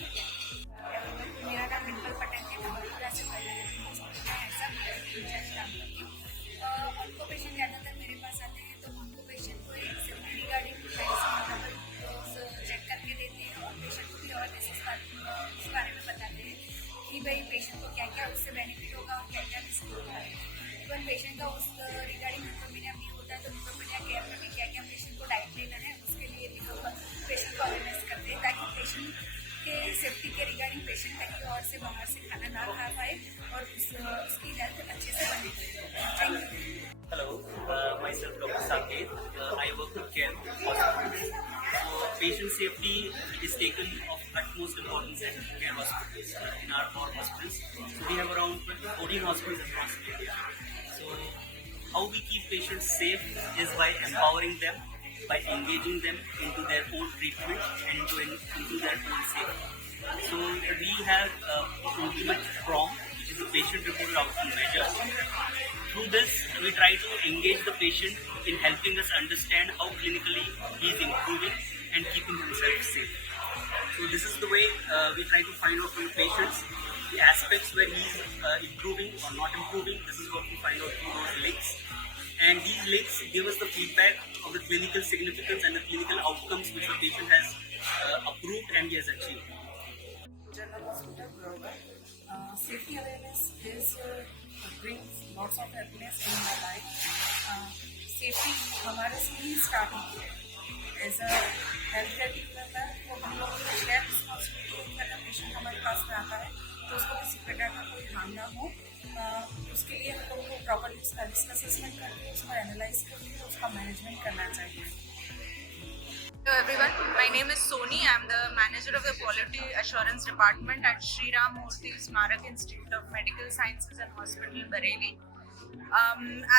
मेरा नाम डिम्पल पटेल है, मैं बड़ौदा से हॉस्पिटल में एज इंचार्ज काम करती हूँ। उनको पेशेंट ज़्यादातर मेरे पास आते हैं तो उनको पेशेंट को एक सेफ्टी रिगार्डिंग चेक करके देते हैं और पेशेंट को भी अवेयरनेस इस बारे में बताते हैं कि भाई पेशेंट को क्या क्या उससे बेनिफिट होगा और क्या क्या रिस्क होगा। इवन पेशेंट का उस रिगार्डिंग न्यूट्रोपिनिया भी होता है तो न्यूट्रोपिनिया केयर में भी क्या क्या पेशेंट को डाइट लेना है उसके लिए भी लोग पेशेंट को अवेयरनेस करते हैं ताकि पेशेंट के सेफ्टी के रिगार्डिंग पेशेंट कहीं और से बाहर से खाना ना खा पाए और उसकी हेल्थ अच्छे से बने। Thank you. Hello, myself Dr. Saket. I work with Care Hospitals. So, patient safety is taken of utmost importance at Care Hospitals. In our core hospitals, so we have around 14 hospitals across India. So, how we keep patients safe is by empowering them, by engaging them into their own treatment and into their own safety. So, we have implemented PROM, which is the patient reported outcome measure. Through this, we try to engage the patient in helping us understand how clinically he is improving and keeping himself safe. So this is the way we try to find out from the patients the aspects where he is improving or not improving. This is what we find out through those links. And these links give us the feedback of the clinical significance and the clinical outcomes which the patient has approved and he has achieved. General Hospital, Brodar. Safety awareness brings lots of happiness in my life. Safety हमारे से ही start होती है। As a health care worker तो हम लोग को share responsibility अगर patient हमारे पास में आता है तो उसको किसी प्रकार का कोई हार्म ना हो, उसके लिए हम लोग को प्रॉपर रिस्क असेसमेंट करके उसको एनालाइज करके उसका मैनेजमेंट करना चाहिए। Hello everyone, my name is Soni. I am the manager of the Quality Assurance Department at Shri Ram Murthy Smarak Institute of Medical Sciences and Hospital, Bareilly.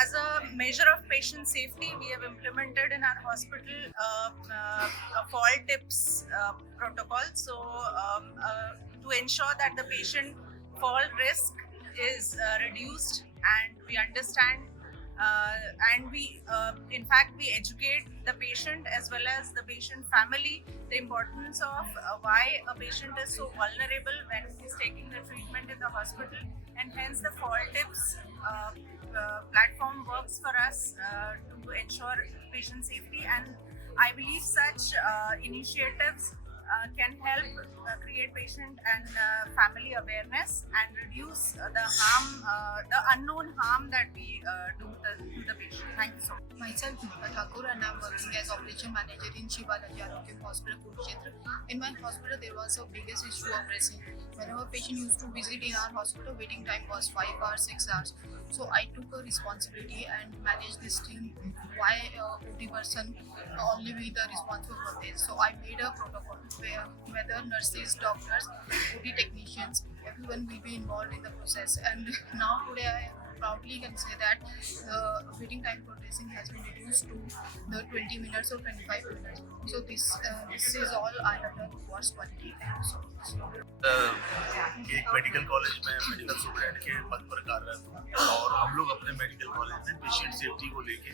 As a measure of patient safety, we have implemented in our hospital a fall tips protocol. So, to ensure that the patient fall risk is reduced and we understand and we in fact we educate the patient as well as the patient family the importance of why a patient is so vulnerable when he's taking the treatment in the hospital, and hence the fall tips platform works for us to ensure patient safety. And I believe such initiatives can help create patient and family awareness and reduce the harm, the unknown harm that we do to the patient. Thank you so much. Myself, Nita Thakur, and I'm working as operation manager in Shivalaji Arogya Hospital, Kurukshetra. In my hospital, there was a biggest issue of dressing. Whenever patient used to visit in our hospital, waiting time was 5 hours, 6 hours. So I took a responsibility and managed this team. Why OT person only be the responsible for this? So I made a protocol where whether nurses, doctors, OT technicians, everyone will be involved in the process. And now today I proudly can say that the waiting time for dressing has been reduced to the 20 minutes or 25 minutes. So this is all I have done towards quality. Thank you so much. एक medical college में medical student के पद पर कार्यरत हूँ और हम लोग अपने मेडिकल कॉलेज में पेशेंट सेफ्टी को लेके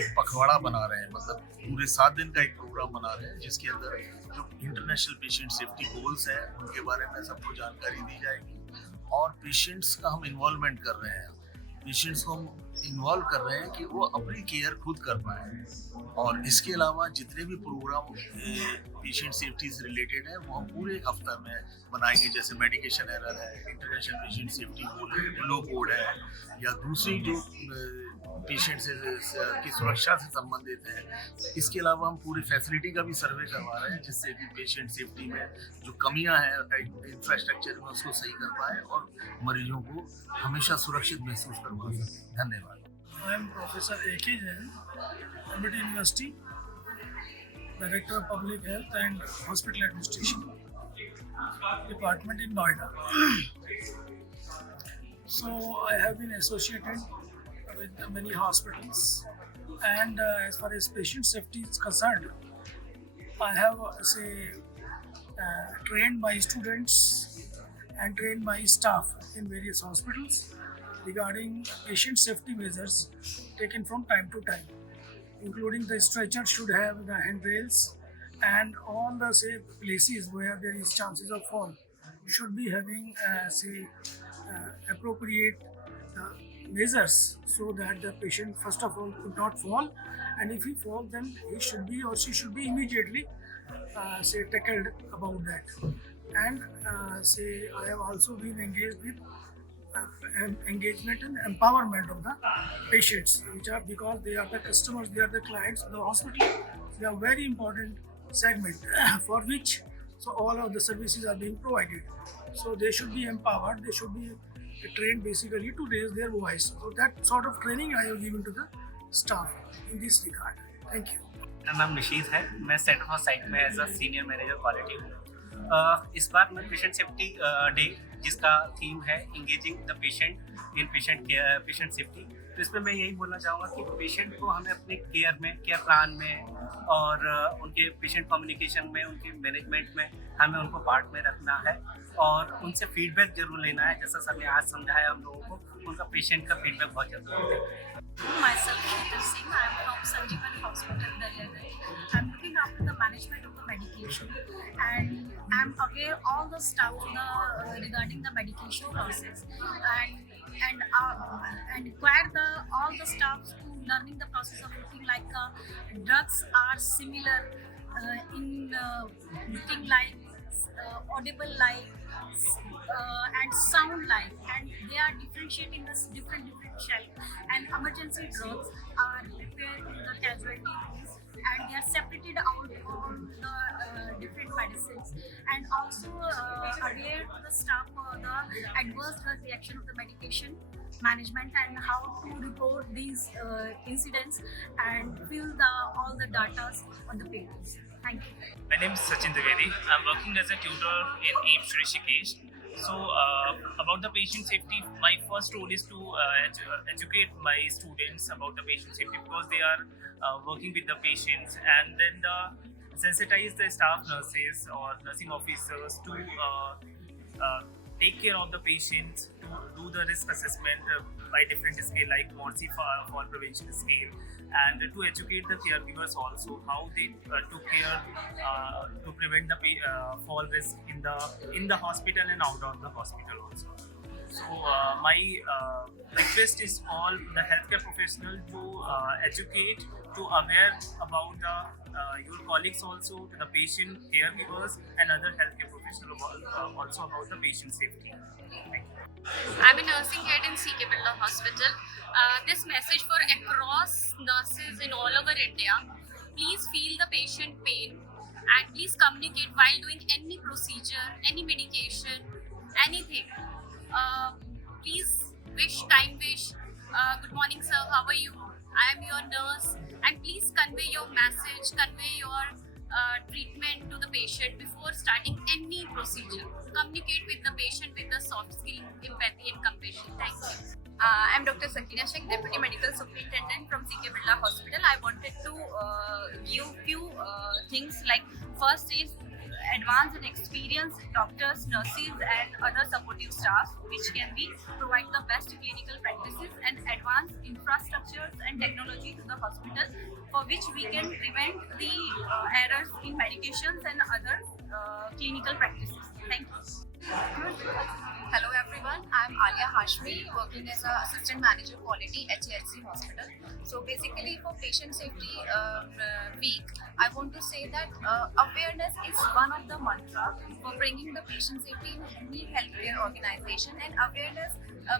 एक पखवाड़ा बना रहे हैं, मतलब पूरे 7 दिन का एक प्रोग्राम बना रहे हैं जिसके अंदर जो इंटरनेशनल पेशेंट सेफ्टी गोल्स हैं उनके बारे में सबको जानकारी दी जाएगी और पेशेंट्स का हम इन्वॉल्वमेंट कर रहे हैं। पेशेंट्स को हम इन्वॉल्व कर रहे हैं कि वो अपनी केयर खुद कर पाएँ और इसके अलावा जितने भी प्रोग्राम पेशेंट सेफ्टी से रिलेटेड है वो हम पूरे हफ्ता में बनाएंगे, जैसे मेडिकेशन एरर है, इंटरनेशनल पेशेंट सेफ्टी लो कोड है या दूसरी जो पेशेंट की सुरक्षा से संबंधित है। इसके अलावा हम पूरी फैसिलिटी का भी सर्वे करवा रहे हैं जिससे कि पेशेंट सेफ्टी में जो कमियां हैं इंफ्रास्ट्रक्चर में उसको सही कर पाए और मरीजों को हमेशा सुरक्षित महसूस करवा सकें। धन्यवाद। I am Professor A.K. Jain, Amity University, Director of Public Health and Hospital Administration Department in Noida. So I have been associated with many hospitals, and as far as patient safety is concerned, I have trained my students and trained my staff in various hospitals regarding patient safety measures taken from time to time, including the stretcher should have the handrails and all the safe places where there is chances of fall should be having appropriate measures so that the patient first of all could not fall, and if he falls then he should be or she should be immediately tackled about that. And I have also been engaged with engagement and empowerment of the patients, which are, because they are the customers, they are the clients of the hospital. They are very important segment for which all of the services are being provided. So they should be empowered, they should be trained basically to raise their voice. So that sort of training I have given to the staff in this regard. Thank you. मेरा नाम निशीत है, मैं centre for sight में as a senior manager quality हूँ। इस बार मैं patient safety day, जिसका थीम है engaging the patient in patient safety, तो इसमें मैं यही बोलना चाहूँगा कि पेशेंट को हमें अपने केयर प्लान में और उनके पेशेंट कम्युनिकेशन में, उनके मैनेजमेंट में हमें उनको पार्ट में रखना है और उनसे फीडबैक जरूर लेना है। जैसा सर ने आज समझाया हम लोगों को, उनका पेशेंट का फीडबैक बहुत जरूरी है। Myself, Sheetal Singh. I am from Sanjeevan Hospital, Daryaganj. I am looking after the management of the medication, and I am aware all the stuff regarding the medication process, and require all the staff to learning the process of looking like drugs are similar in looking like audible like and sound like, and they are differentiating this different shelf, and emergency drugs are prepared in the casualty rooms, and they are separated out on the different medicines, and also aware to the staff the adverse drug reaction of the medication management and how to report these incidents and fill all the data on the papers. Thank you. My name is Sachin Dwivedi. I'm working as a tutor in AIMS Rishikesh. So about the patient safety, my first role is to educate my students about the patient safety, because they are working with the patients, and then sensitize the staff nurses or nursing officers to take care of the patients, to do the risk assessment by different scale like MORSI fall prevention scale, and to educate the caregivers also how they took care to prevent the fall risk in the hospital and out of the hospital also. So my request is all the healthcare professional to educate, to aware about your colleagues also, to the patient caregivers and other healthcare professionals also about the patient safety. Thank you. I'm a nursing head in CK Birla Hospital. This message for across nurses in all over India: please feel the patient pain and please communicate while doing any procedure, any medication, anything. Please kind wish. Good morning, sir. How are you? I am your nurse, and please convey your message, convey your treatment to the patient before starting any procedure. Communicate with the patient with the soft skill, empathy, and compassion. Thank you. I'm Dr. Sakina Sheikh, Deputy Medical Superintendent from CK Birla Hospital. I wanted to give few things like, first is advanced and experienced doctors, nurses and other supportive staff which can provide the best clinical practices and advanced infrastructures and technology to the hospital, for which we can prevent the errors in medications and other clinical practices. Thank you. Hello everyone, I'm Alia Hashmi, working as an Assistant Manager Quality at HCHC Hospital. So basically for Patient Safety Week, I want to say that awareness is one of the mantra for bringing the patient safety in any healthcare organization, and awareness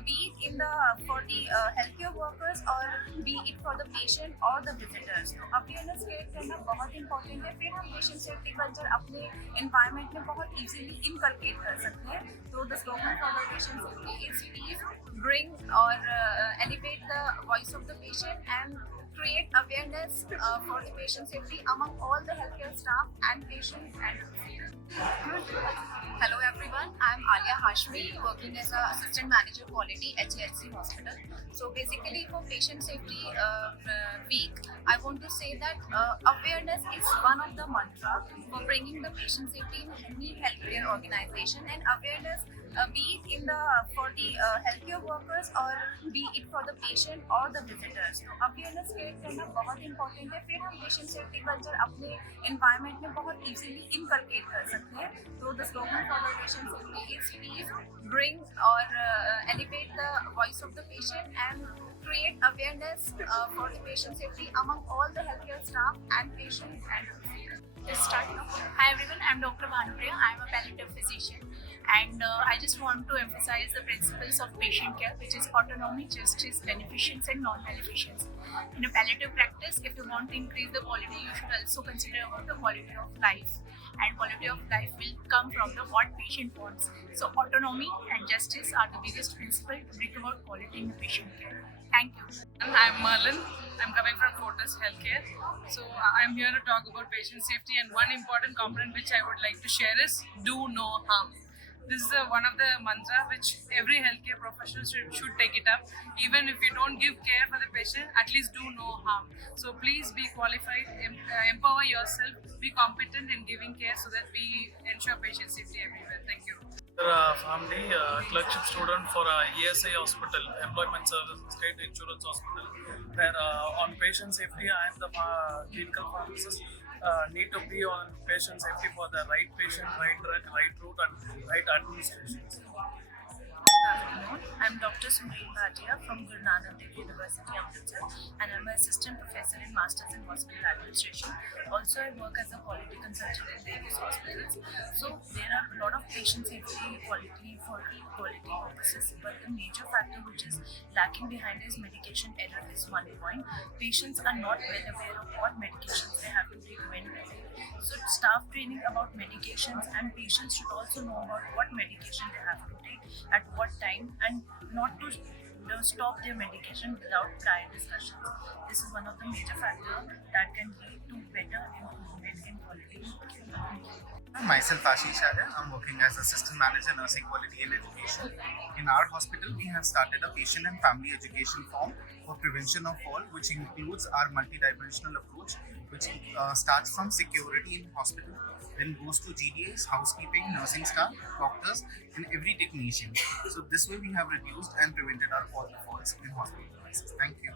be it for the healthcare workers or be it for the patient or the visitors. So awareness create करना बहुत important है, फिर हम patient safety culture अपने environment में बहुत easily inculcate कर सकते हैं. So the slogan for the patient safety is please bring or elevate the voice of the patient and create awareness for the patient safety among all the healthcare staff and patients and visitors. Hello everyone, I'm Alia Hashmi, working as an Assistant Manager Quality at HCHC Hospital. So basically for Patient Safety Week, I want to say that awareness is one of the mantra for bringing the patient safety in any healthcare organization, and awareness be it for the healthcare workers or be it for the patient or the visitors. तो awareness create करना बहुत important है. फिर हम patient safety culture अपने environment में बहुत easily inculcate कर सकते हैं. तो the slogan for the patient safety is please bring or elevate the voice of the patient and create awareness for the patient safety among all the healthcare staff and patients and Let's start. Hi everyone, I'm Dr. Bhanupriya. I'm a palliative physician and I just want to emphasize the principles of patient care, which is autonomy, justice, beneficence and non-maleficence. In a palliative practice, if you want to increase the quality, you should also consider about the quality of life. And quality of life will come from the what patient wants. So autonomy and justice are the biggest principle to bring about quality in the patient care. Thank you. I'm Merlin. I'm coming from Fortis Healthcare. So I'm here to talk about patient safety, and one important component which I would like to share is do no harm. This is one of the mantra which every healthcare professional should take it up. Even if you don't give care for the patient, at least do no harm. So please be qualified, empower yourself, be competent in giving care so that we ensure patient safety everywhere. Thank you. Family clerkship student for ESI Hospital, Employment Services State Insurance Hospital, where on patient safety and the clinical pharmacists need to be on patient safety for the right patient, right drug, right route and right administration. Good afternoon. I'm Dr. Sumreen Bhatia from Guru Nanak Dev University, Amritsar, and I'm an assistant professor in Masters in Hospital Administration. Also, I work as a quality consultant in various hospitals. So, there are a lot of patient safety quality for quality purposes, but the major factor which is lacking behind is medication error is one point. Patients are not well aware of what medications they have to take when they take. So, staff training about medications and patients should also know about what medication they have to take at what time and not to stop their medication without prior discussions. This is one of the major factors that can lead to better improvement in quality care. Myself Ashish Arya. I'm working as Assistant Manager Nursing Quality and Education. In our hospital, we have started a patient and family education form for prevention of fall, which includes our multidimensional approach, which starts from security in hospital, then goes to GDS, housekeeping, nursing staff, doctors, and every technician. So this way we have reduced and prevented our all the falls in hospital devices. Thank you.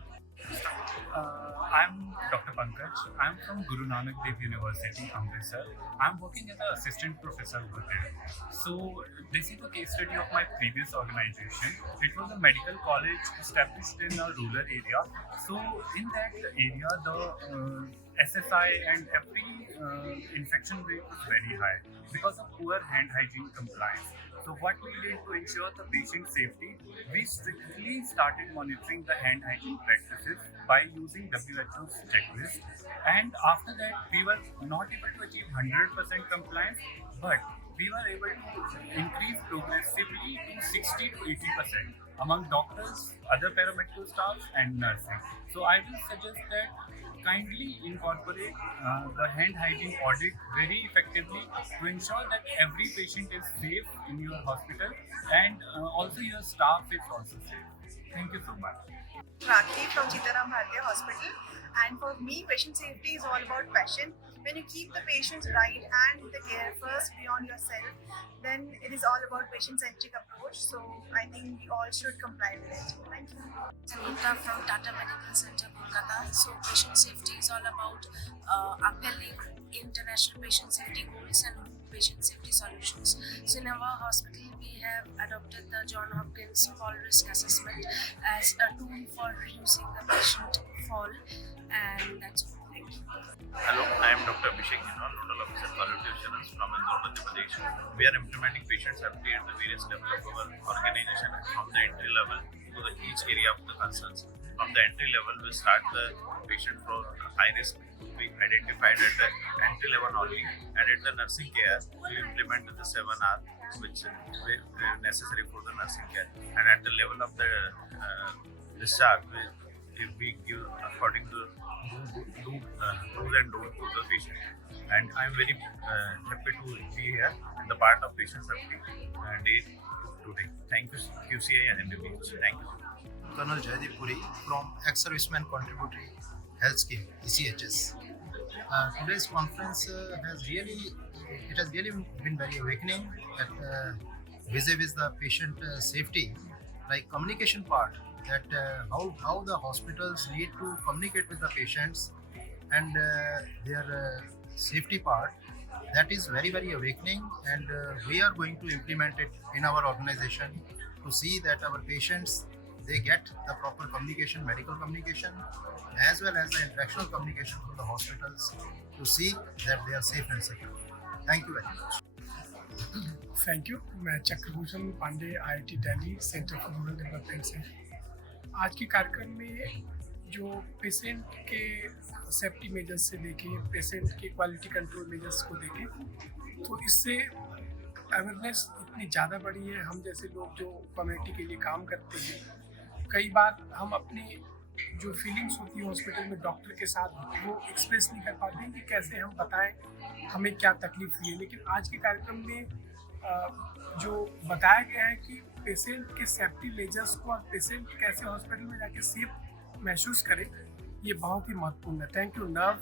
I'm Dr. Pankaj. I'm from Guru Nanak Dev University, Amritsar. I'm working as an assistant professor over there. So this is a case study of my previous organization. It was a medical college established in a rural area. So in that area, the SSI and every infection rate was very high because of poor hand hygiene compliance. So what we did to ensure the patient safety, we strictly started monitoring the hand hygiene practices by using WHO's checklist. And after that, we were not able to achieve 100% compliance, but we were able to increase progressively to 60 to 80% among doctors, other paramedical staff, and nursing. So I will suggest that kindly incorporate the hand hygiene audit very effectively to ensure that every patient is safe in your hospital and also your staff is also safe. Thank you so much. Rakhi from Sitaram Bhartiya Hospital, and for me patient safety is all about passion. When you keep the patients right and the care first beyond yourself, then it is all about patient-centric approach. So I think we all should comply with it. Thank you. Samita from Tata Medical Center, Kolkata. So patient safety is all about upholding international patient safety goals and patient safety solutions. So in our hospital, we have adopted the John Hopkins Fall Risk Assessment as a tool for reducing the patient fall, and that's all. Thank you. Hello, I am Dr. Abhishek Jinal, Nodal Officer Quality Assurance from Indore, Madhya Pradesh. We are implementing patient safety at the various levels of our organization, from the entry level to each area of the concerns. From the entry level, we start the patient for high risk. We identified at the entry level only, and at the nursing care, we implemented the 7R, which is necessary for the nursing care. And at the level of the discharge, we give according to do's and don'ts to the patient. And I am very happy to be here in the part of patient safety day today. Thank you, QCI and NWH. Thank you. Colonel Jaydeep Puri from Ex-Serviceman Contributory Health Scheme, ECHS. Today's conference has really been very awakening. That vis-a-vis the patient safety, like communication part, that how the hospitals need to communicate with the patients and their safety part, that is very, very awakening, and we are going to implement it in our organization to see that our patients, they get the proper communication, medical communication, as well as the interactional communication from the hospitals to see that they are safe and secure. Thank you very much. Thank you. मैं Chakrabhushan Pandey, IIT Delhi, centre for rural development से। आज के कार्यक्रम में जो patient के safety measures से देखें, पेशेंट के क्वालिटी कंट्रोल मेजर्स को देखें, तो इससे अवेयरनेस इतनी ज़्यादा बढ़ी है। हम जैसे लोग जो कम्युनिटी के लिए काम करते हैं, कई बार हम अपनी जो फीलिंग्स होती है हॉस्पिटल में डॉक्टर के साथ, वो एक्सप्रेस नहीं कर पाते हैं कि कैसे हम बताएं हमें क्या तकलीफ हुई है। लेकिन आज के कार्यक्रम में जो बताया गया है कि पेशेंट के सेफ्टी मेजर्स को और पेशेंट कैसे हॉस्पिटल में जाके सेफ महसूस करे, ये बहुत ही महत्वपूर्ण है। Thank you NERV,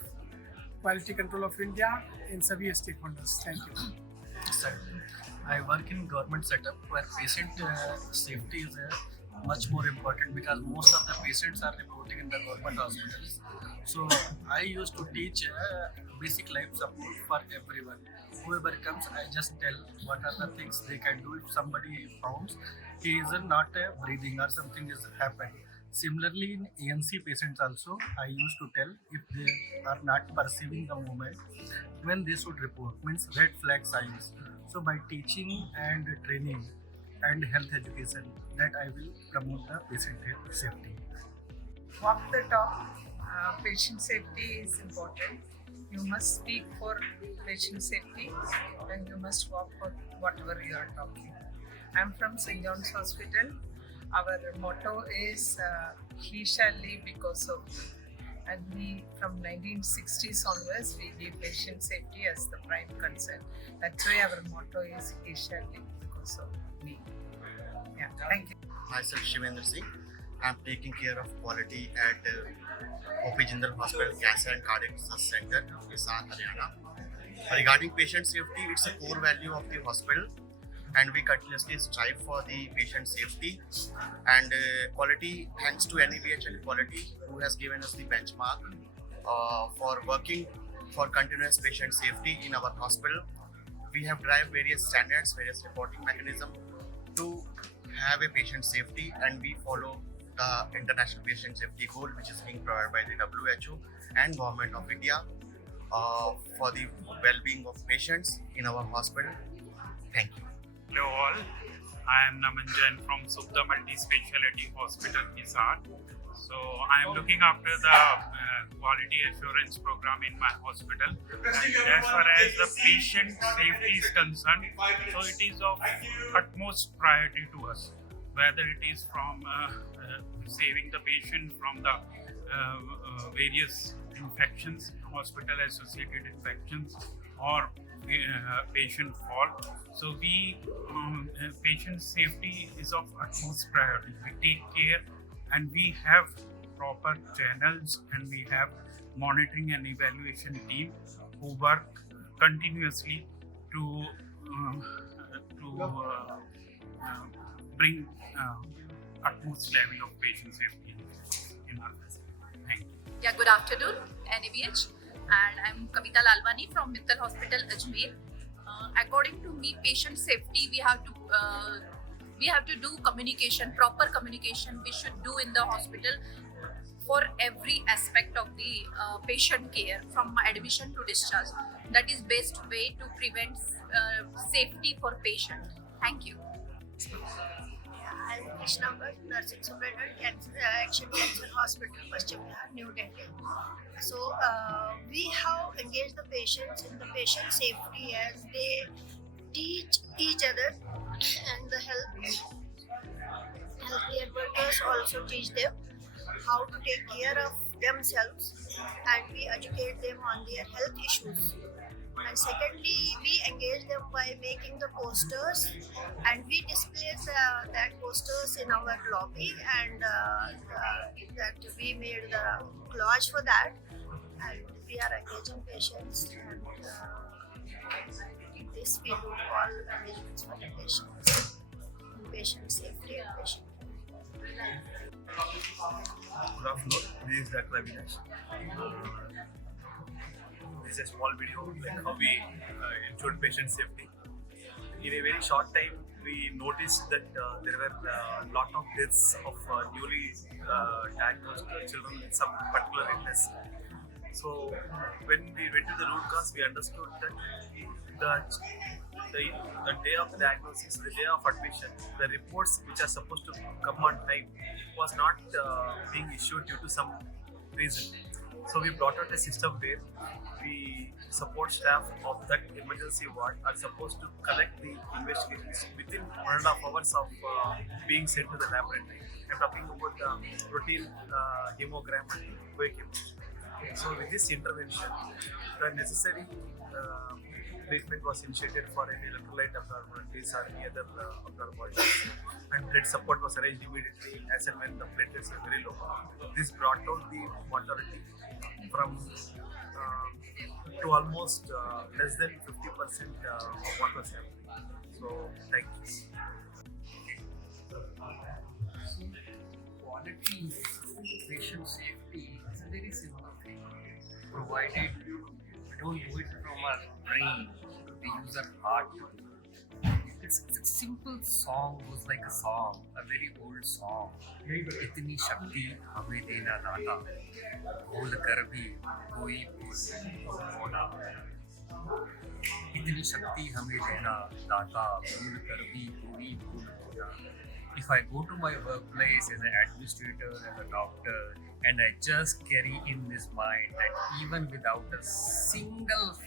quality control of India, इन सभी stakeholders. Thank you sir. I work in government setup where patient safety is much more important because most of the patients are reporting in the government hospitals. So I used to teach basic life support for everyone. Whoever comes, I just tell what are the things they can do if somebody found he is not breathing or something is happened. Similarly, in ANC patients also, I used to tell if they are not perceiving the movement, when they should report, means red flag signs. So by teaching and training and health education, that I will promote the patient safety. Walk the talk. Patient safety is important. You must speak for patient safety and you must walk for whatever you are talking. I am from St. John's Hospital. Our motto is he shall live because of you. And we, from 1960s onwards, we give patient safety as the prime concern. That's why our motto is he shall live because of me. Yeah, thank you. Myself Shivendra Singh. I'm taking care of quality at OP Jindal Hospital Cancer and Cardiac Research Center, Hisar, Haryana. Regarding patient safety, it's a core value of the hospital, and we continuously strive for the patient safety and quality. Thanks to NABH and Quality, who has given us the benchmark for working for continuous patient safety in our hospital. We have derived various standards, various reporting mechanisms to have a patient safety, and we follow the international patient safety goal, which is being provided by the WHO and Government of India for the well-being of patients in our hospital. Thank you. Hello all, I am Namanjan from Subda Multi-Speciality Hospital, Hisar. So I am looking after the quality assurance program in my hospital. And as far as the patient safety is concerned, so it is of utmost priority to us. Whether it is from saving the patient from the various infections, hospital-associated infections, or patient fall. So we, patient safety is of utmost priority. We take care, and we have proper channels, and we have monitoring and evaluation team who work continuously to bring utmost level of patient safety in our facility. Thank you. Yeah, good afternoon, NABH, and I'm Kavita Lalwani from Mittal Hospital, Ajmer. According to me, patient safety, we have to do communication, proper communication we should do in the hospital for every aspect of the patient care, from admission to discharge. That is best way to prevent safety for patient. Thank you. I'm Krishna Bhatt, Nursing Superintendent, Action Cancer Hospital, Paschim Bihar, New Delhi. So we have engaged the patients in the patient safety as they teach each other, and the healthcare workers also teach them how to take care of themselves, and we educate them on their health issues. And secondly, we engage them by making the posters, and we display that posters in our lobby, and that we made the collage for that, and we are engaging patients. And, this we do all arrangements for the patients, patient safety and patient care. Good afternoon, this is Dr. Avinash. This is a small video like how we ensured patient safety. In a very short time, we noticed that there were a lot of deaths of newly diagnosed children with some particular illness. So when we went to the root cause, we understood that the day of diagnosis, the day of admission, the reports which are supposed to come on time was not being issued due to some reason. So we brought out a system where we support staff of that emergency ward are supposed to collect the investigations within 1.5 hours of being sent to the laboratory. I'm talking about the routine hemogram and biochemistry. So with this intervention, the necessary treatment was initiated for any electrolyte abnormalities or any other abnormalities, and blood support was arranged immediately as and when the platelets were very low. This brought down the mortality from to almost less than 50% of what was happening. So thank you. Quality patient safety is a very simple thing, provided we don't do it from our brain, we use our heart. It's a simple song, goes like a song, a very old song. इतनी शक्ति हमें देना दाता, भूल कर भी कोई भूल होना. इतनी शक्ति हमें देना दाता, भूल कर भी कोई भूल होना. If I go to my workplace as an administrator, as a doctor, and I just carry in this mind that even without a single,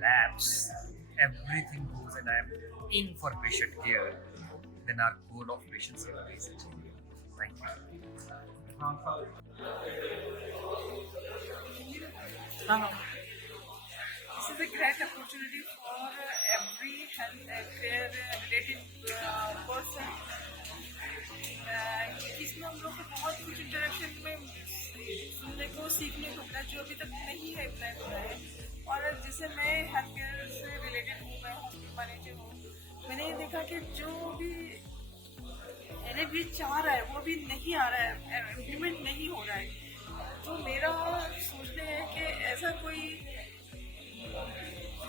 lapse, everything goes and I am in for patient care, then our goal of patient safety is achieved. Thank you. This is a great opportunity for every healthcare related person. इसमें हम लोग को बहुत कुछ interaction में सुनने को सीखने को मिला जो अभी तक नहीं है अप्लाई हुआ है. और जैसे मैं हेल्थ केयर से रिलेटेड हूँ, मैं हॉस्पिटल मैनेजर हूँ, मैंने ये देखा कि जो भी NABH चाह रहा है वो भी नहीं आ रहा है, इम्प्लीमेंट नहीं हो रहा है. तो मेरा सोचना है कि ऐसा कोई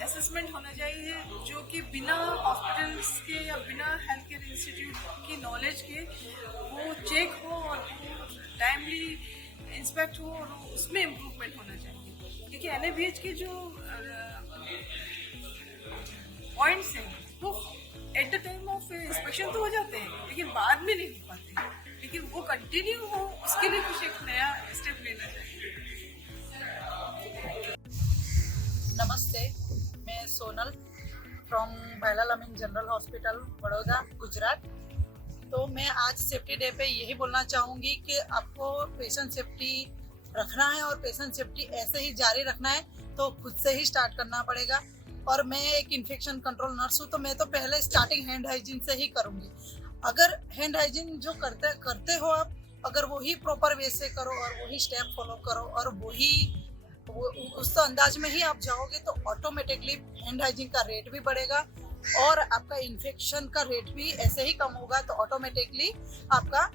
असेसमेंट होना चाहिए जो कि बिना हॉस्पिटल्स के या बिना हेल्थ केयर इंस्टीट्यूट की नॉलेज के वो चेक हो और टाइमली इंस्पेक्ट हो और उसमें इम्प्रूवमेंट होना चाहिए. क्योंकि NABH के जो पॉइंट्स हैं वो at the time of inspection तो हो जाते हैं लेकिन बाद में नहीं हो पाते, लेकिन वो कंटिन्यू हो उसके लिए कुछ एक नया स्टेप लेना चाहिए. नमस्ते, मैं Sonal from Bhailal Amin general hospital Baroda Gujarat. तो मैं आज सेफ्टी डे पे यही बोलना चाहूँगी कि आपको पेशेंट सेफ्टी रखना है और पेशेंट सेफ्टी ऐसे ही जारी रखना है तो खुद से ही स्टार्ट करना पड़ेगा. और मैं एक इन्फेक्शन कंट्रोल नर्स हूँ तो मैं तो पहले स्टार्टिंग हैंड हाइजीन से ही करूँगी. अगर हैंड हाइजीन जो करते हो आप, अगर वही प्रॉपर वे से करो और वही स्टेप फॉलो करो और वही उस अंदाज में ही आप जाओगे तो ऑटोमेटिकली हैंड हाइजीन का रेट भी बढ़ेगा और आपका इन्फेक्शन का रेट भी ऐसे ही कम होगा. तो ऑटोमेटिकली आपका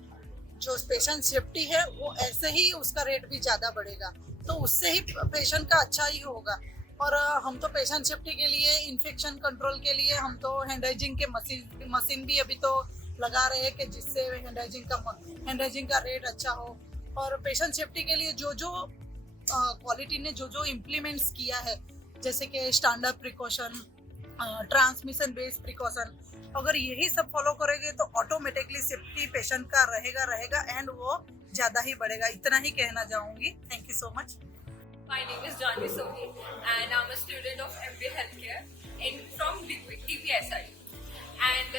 जो पेशेंट सेफ्टी है वो ऐसे ही उसका रेट भी ज़्यादा बढ़ेगा. तो उससे ही पेशेंट का अच्छा ही होगा. और हम तो पेशेंट सेफ्टी के लिए, इन्फेक्शन कंट्रोल के लिए हम तो हैंड हाइजीन के मशीन भी अभी तो लगा रहे हैं कि जिससे हैंड हाइजीन का रेट अच्छा हो. और पेशेंट सेफ्टी के लिए जो क्वालिटी ने जो इम्प्लीमेंट्स किया है, जैसे कि standard precaution, transmission based precaution, अगर यही सब फॉलो करेंगे तो ऑटोमेटिकली सेफ्टी पेशेंट का रहेगा एंड वो ज़्यादा ही बढ़ेगा. इतना ही कहना चाहूँगी. Thank you so much. My name is Janvi Soni and I'm a student of MBA Healthcare from DPSI. And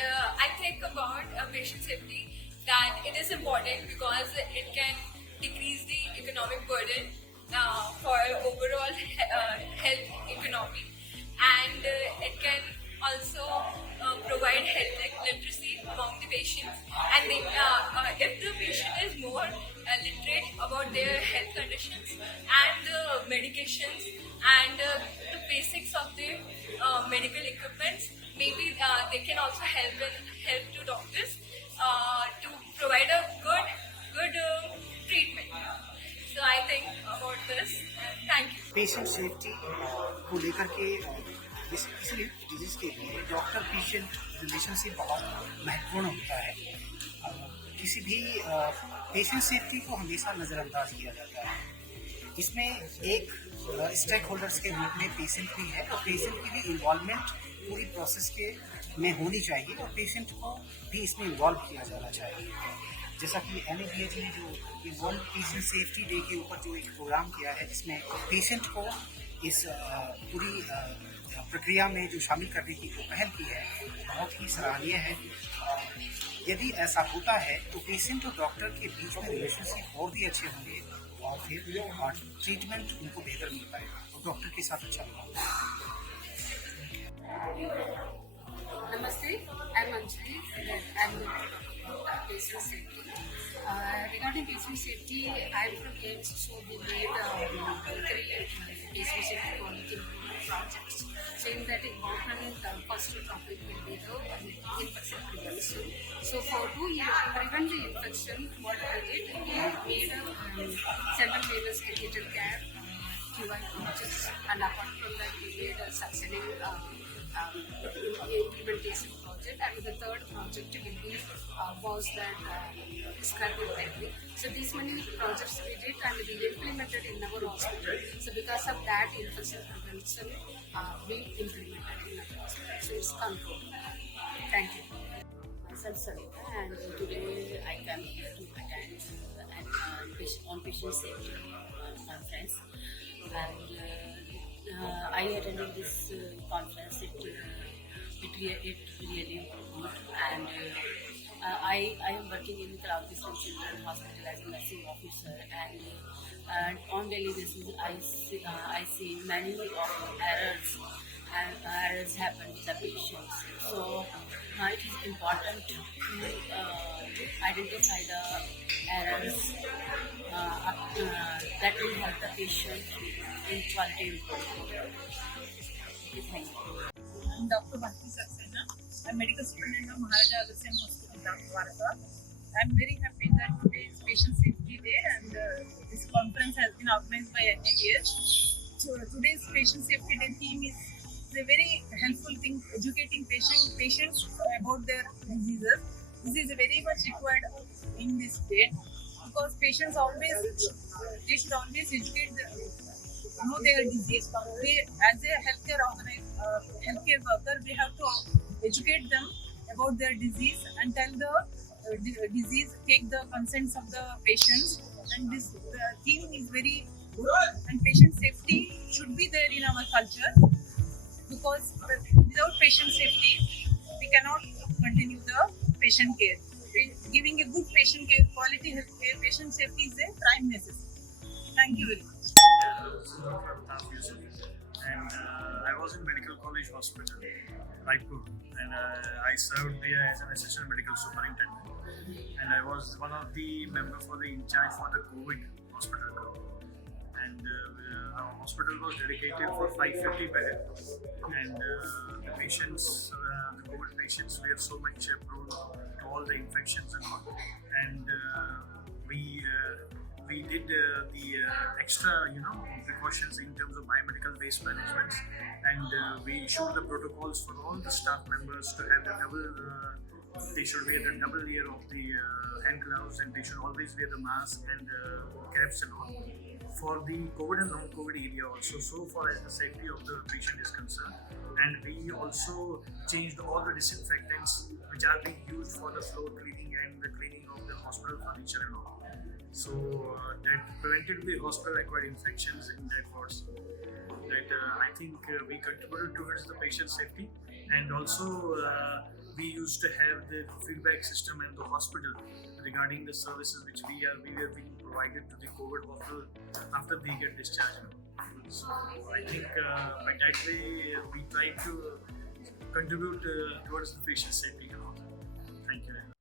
I think about patient safety that it is important because it can decrease the economic burden for overall health economy, and it can also provide health literacy among the patients. And if the patient is more literate about their health conditions and the medications and the basics of the medical equipments. Maybe they can also help to doctors to provide a good treatment. So I think about this. Thank you. Patient safety को लेकर के specially disease के लिए doctor patient relationship बहुत महत्वपूर्ण होता है। किसी भी पेशेंट सेफ्टी को हमेशा नज़रअंदाज किया जाता है। इसमें एक स्टेक होल्डर्स के रूप में पेशेंट भी है और पेशेंट की भी इन्वॉल्वमेंट पूरी प्रोसेस के में होनी चाहिए और पेशेंट को भी इसमें इन्वॉल्व किया जाना चाहिए। जैसा कि NABH ने जो ये वर्ल्ड पेशेंट सेफ्टी डे के ऊपर जो एक प्रोग्राम किया है जिसमें पेशेंट को इस पूरी प्रक्रिया में जो शामिल करने की जो पहल की है बहुत ही सराहनीय है। यदि ऐसा होता है तो पेशेंट और डॉक्टर के बीच में रिलेशनशिप और भी अच्छे होंगे और फिर ट्रीटमेंट उनको बेहतर मिल पाएगा और डॉक्टर के साथ अच्छा होगा। Namaste, I'm Anjali. I'm patient safety. Regarding patient safety, I'm from AIMS, so we made 3 patient safety quality projects, saying that important first topic will be the infection prevention. So for to prevent the infection, what we did, we made a central venous catheter care, QI projects, and apart from that, we made a suctioning implementation project, and the third project will be was that scrubbing technique. So these many projects we did and we implemented in our hospital. So because of that, infection prevention we implemented in our hospital. So it's controlled. Thank you. Myself Savita, and today I come here to attend on patient safety conference, and I attended this conference. It really good, and I am working in Krav Children's Hospital as a nursing officer, and on daily basis I see many of errors happen with the patients. So it is important to identify the errors that will help the patient in quality improvement. Thank you. I'm Dr. Bhakti Saxena. I'm medical student of Maharaja Agastyan Hospital, Dwarka. I'm very happy that today is Patient Safety Day and this conference has been organized by NABH. So today's Patient Safety Day theme is a very helpful thing, educating patients about their diseases. This is very much required in this day because patients they should always educate know their disease. As a healthcare worker, we have to educate them about their disease and tell the disease, take the consents of the patients. And this theme is very good. And patient safety should be there in our culture because without patient safety, we cannot continue the patient care. Giving a good patient care, quality health care, patient safety is a prime necessity. Thank you very much. And I was in Medical College Hospital, Raipur, and I served there as an assistant medical superintendent. And I was one of the members for the in charge for the COVID hospital group. And our hospital was dedicated for 550 beds, and the patients, the COVID patients, were so much prone to all the infections and all. And we did the extra, precautions in terms of biomedical waste management, and we issued the protocols for all the staff members to have the they should wear the double layer of the hand gloves, and they should always wear the mask and caps and all for the COVID and non-COVID area also, so far as the safety of the patient is concerned. And we also changed all the disinfectants which are being used for the floor cleaning and the cleaning of the hospital furniture and all. So that prevented the hospital-acquired infections in that wards. That I think we contributed towards the patient safety, and also we used to have the feedback system in the hospital regarding the services which we were being provided to the COVID hospital after they get discharged. So I think by that way we try to contribute towards the patient safety. Thank you.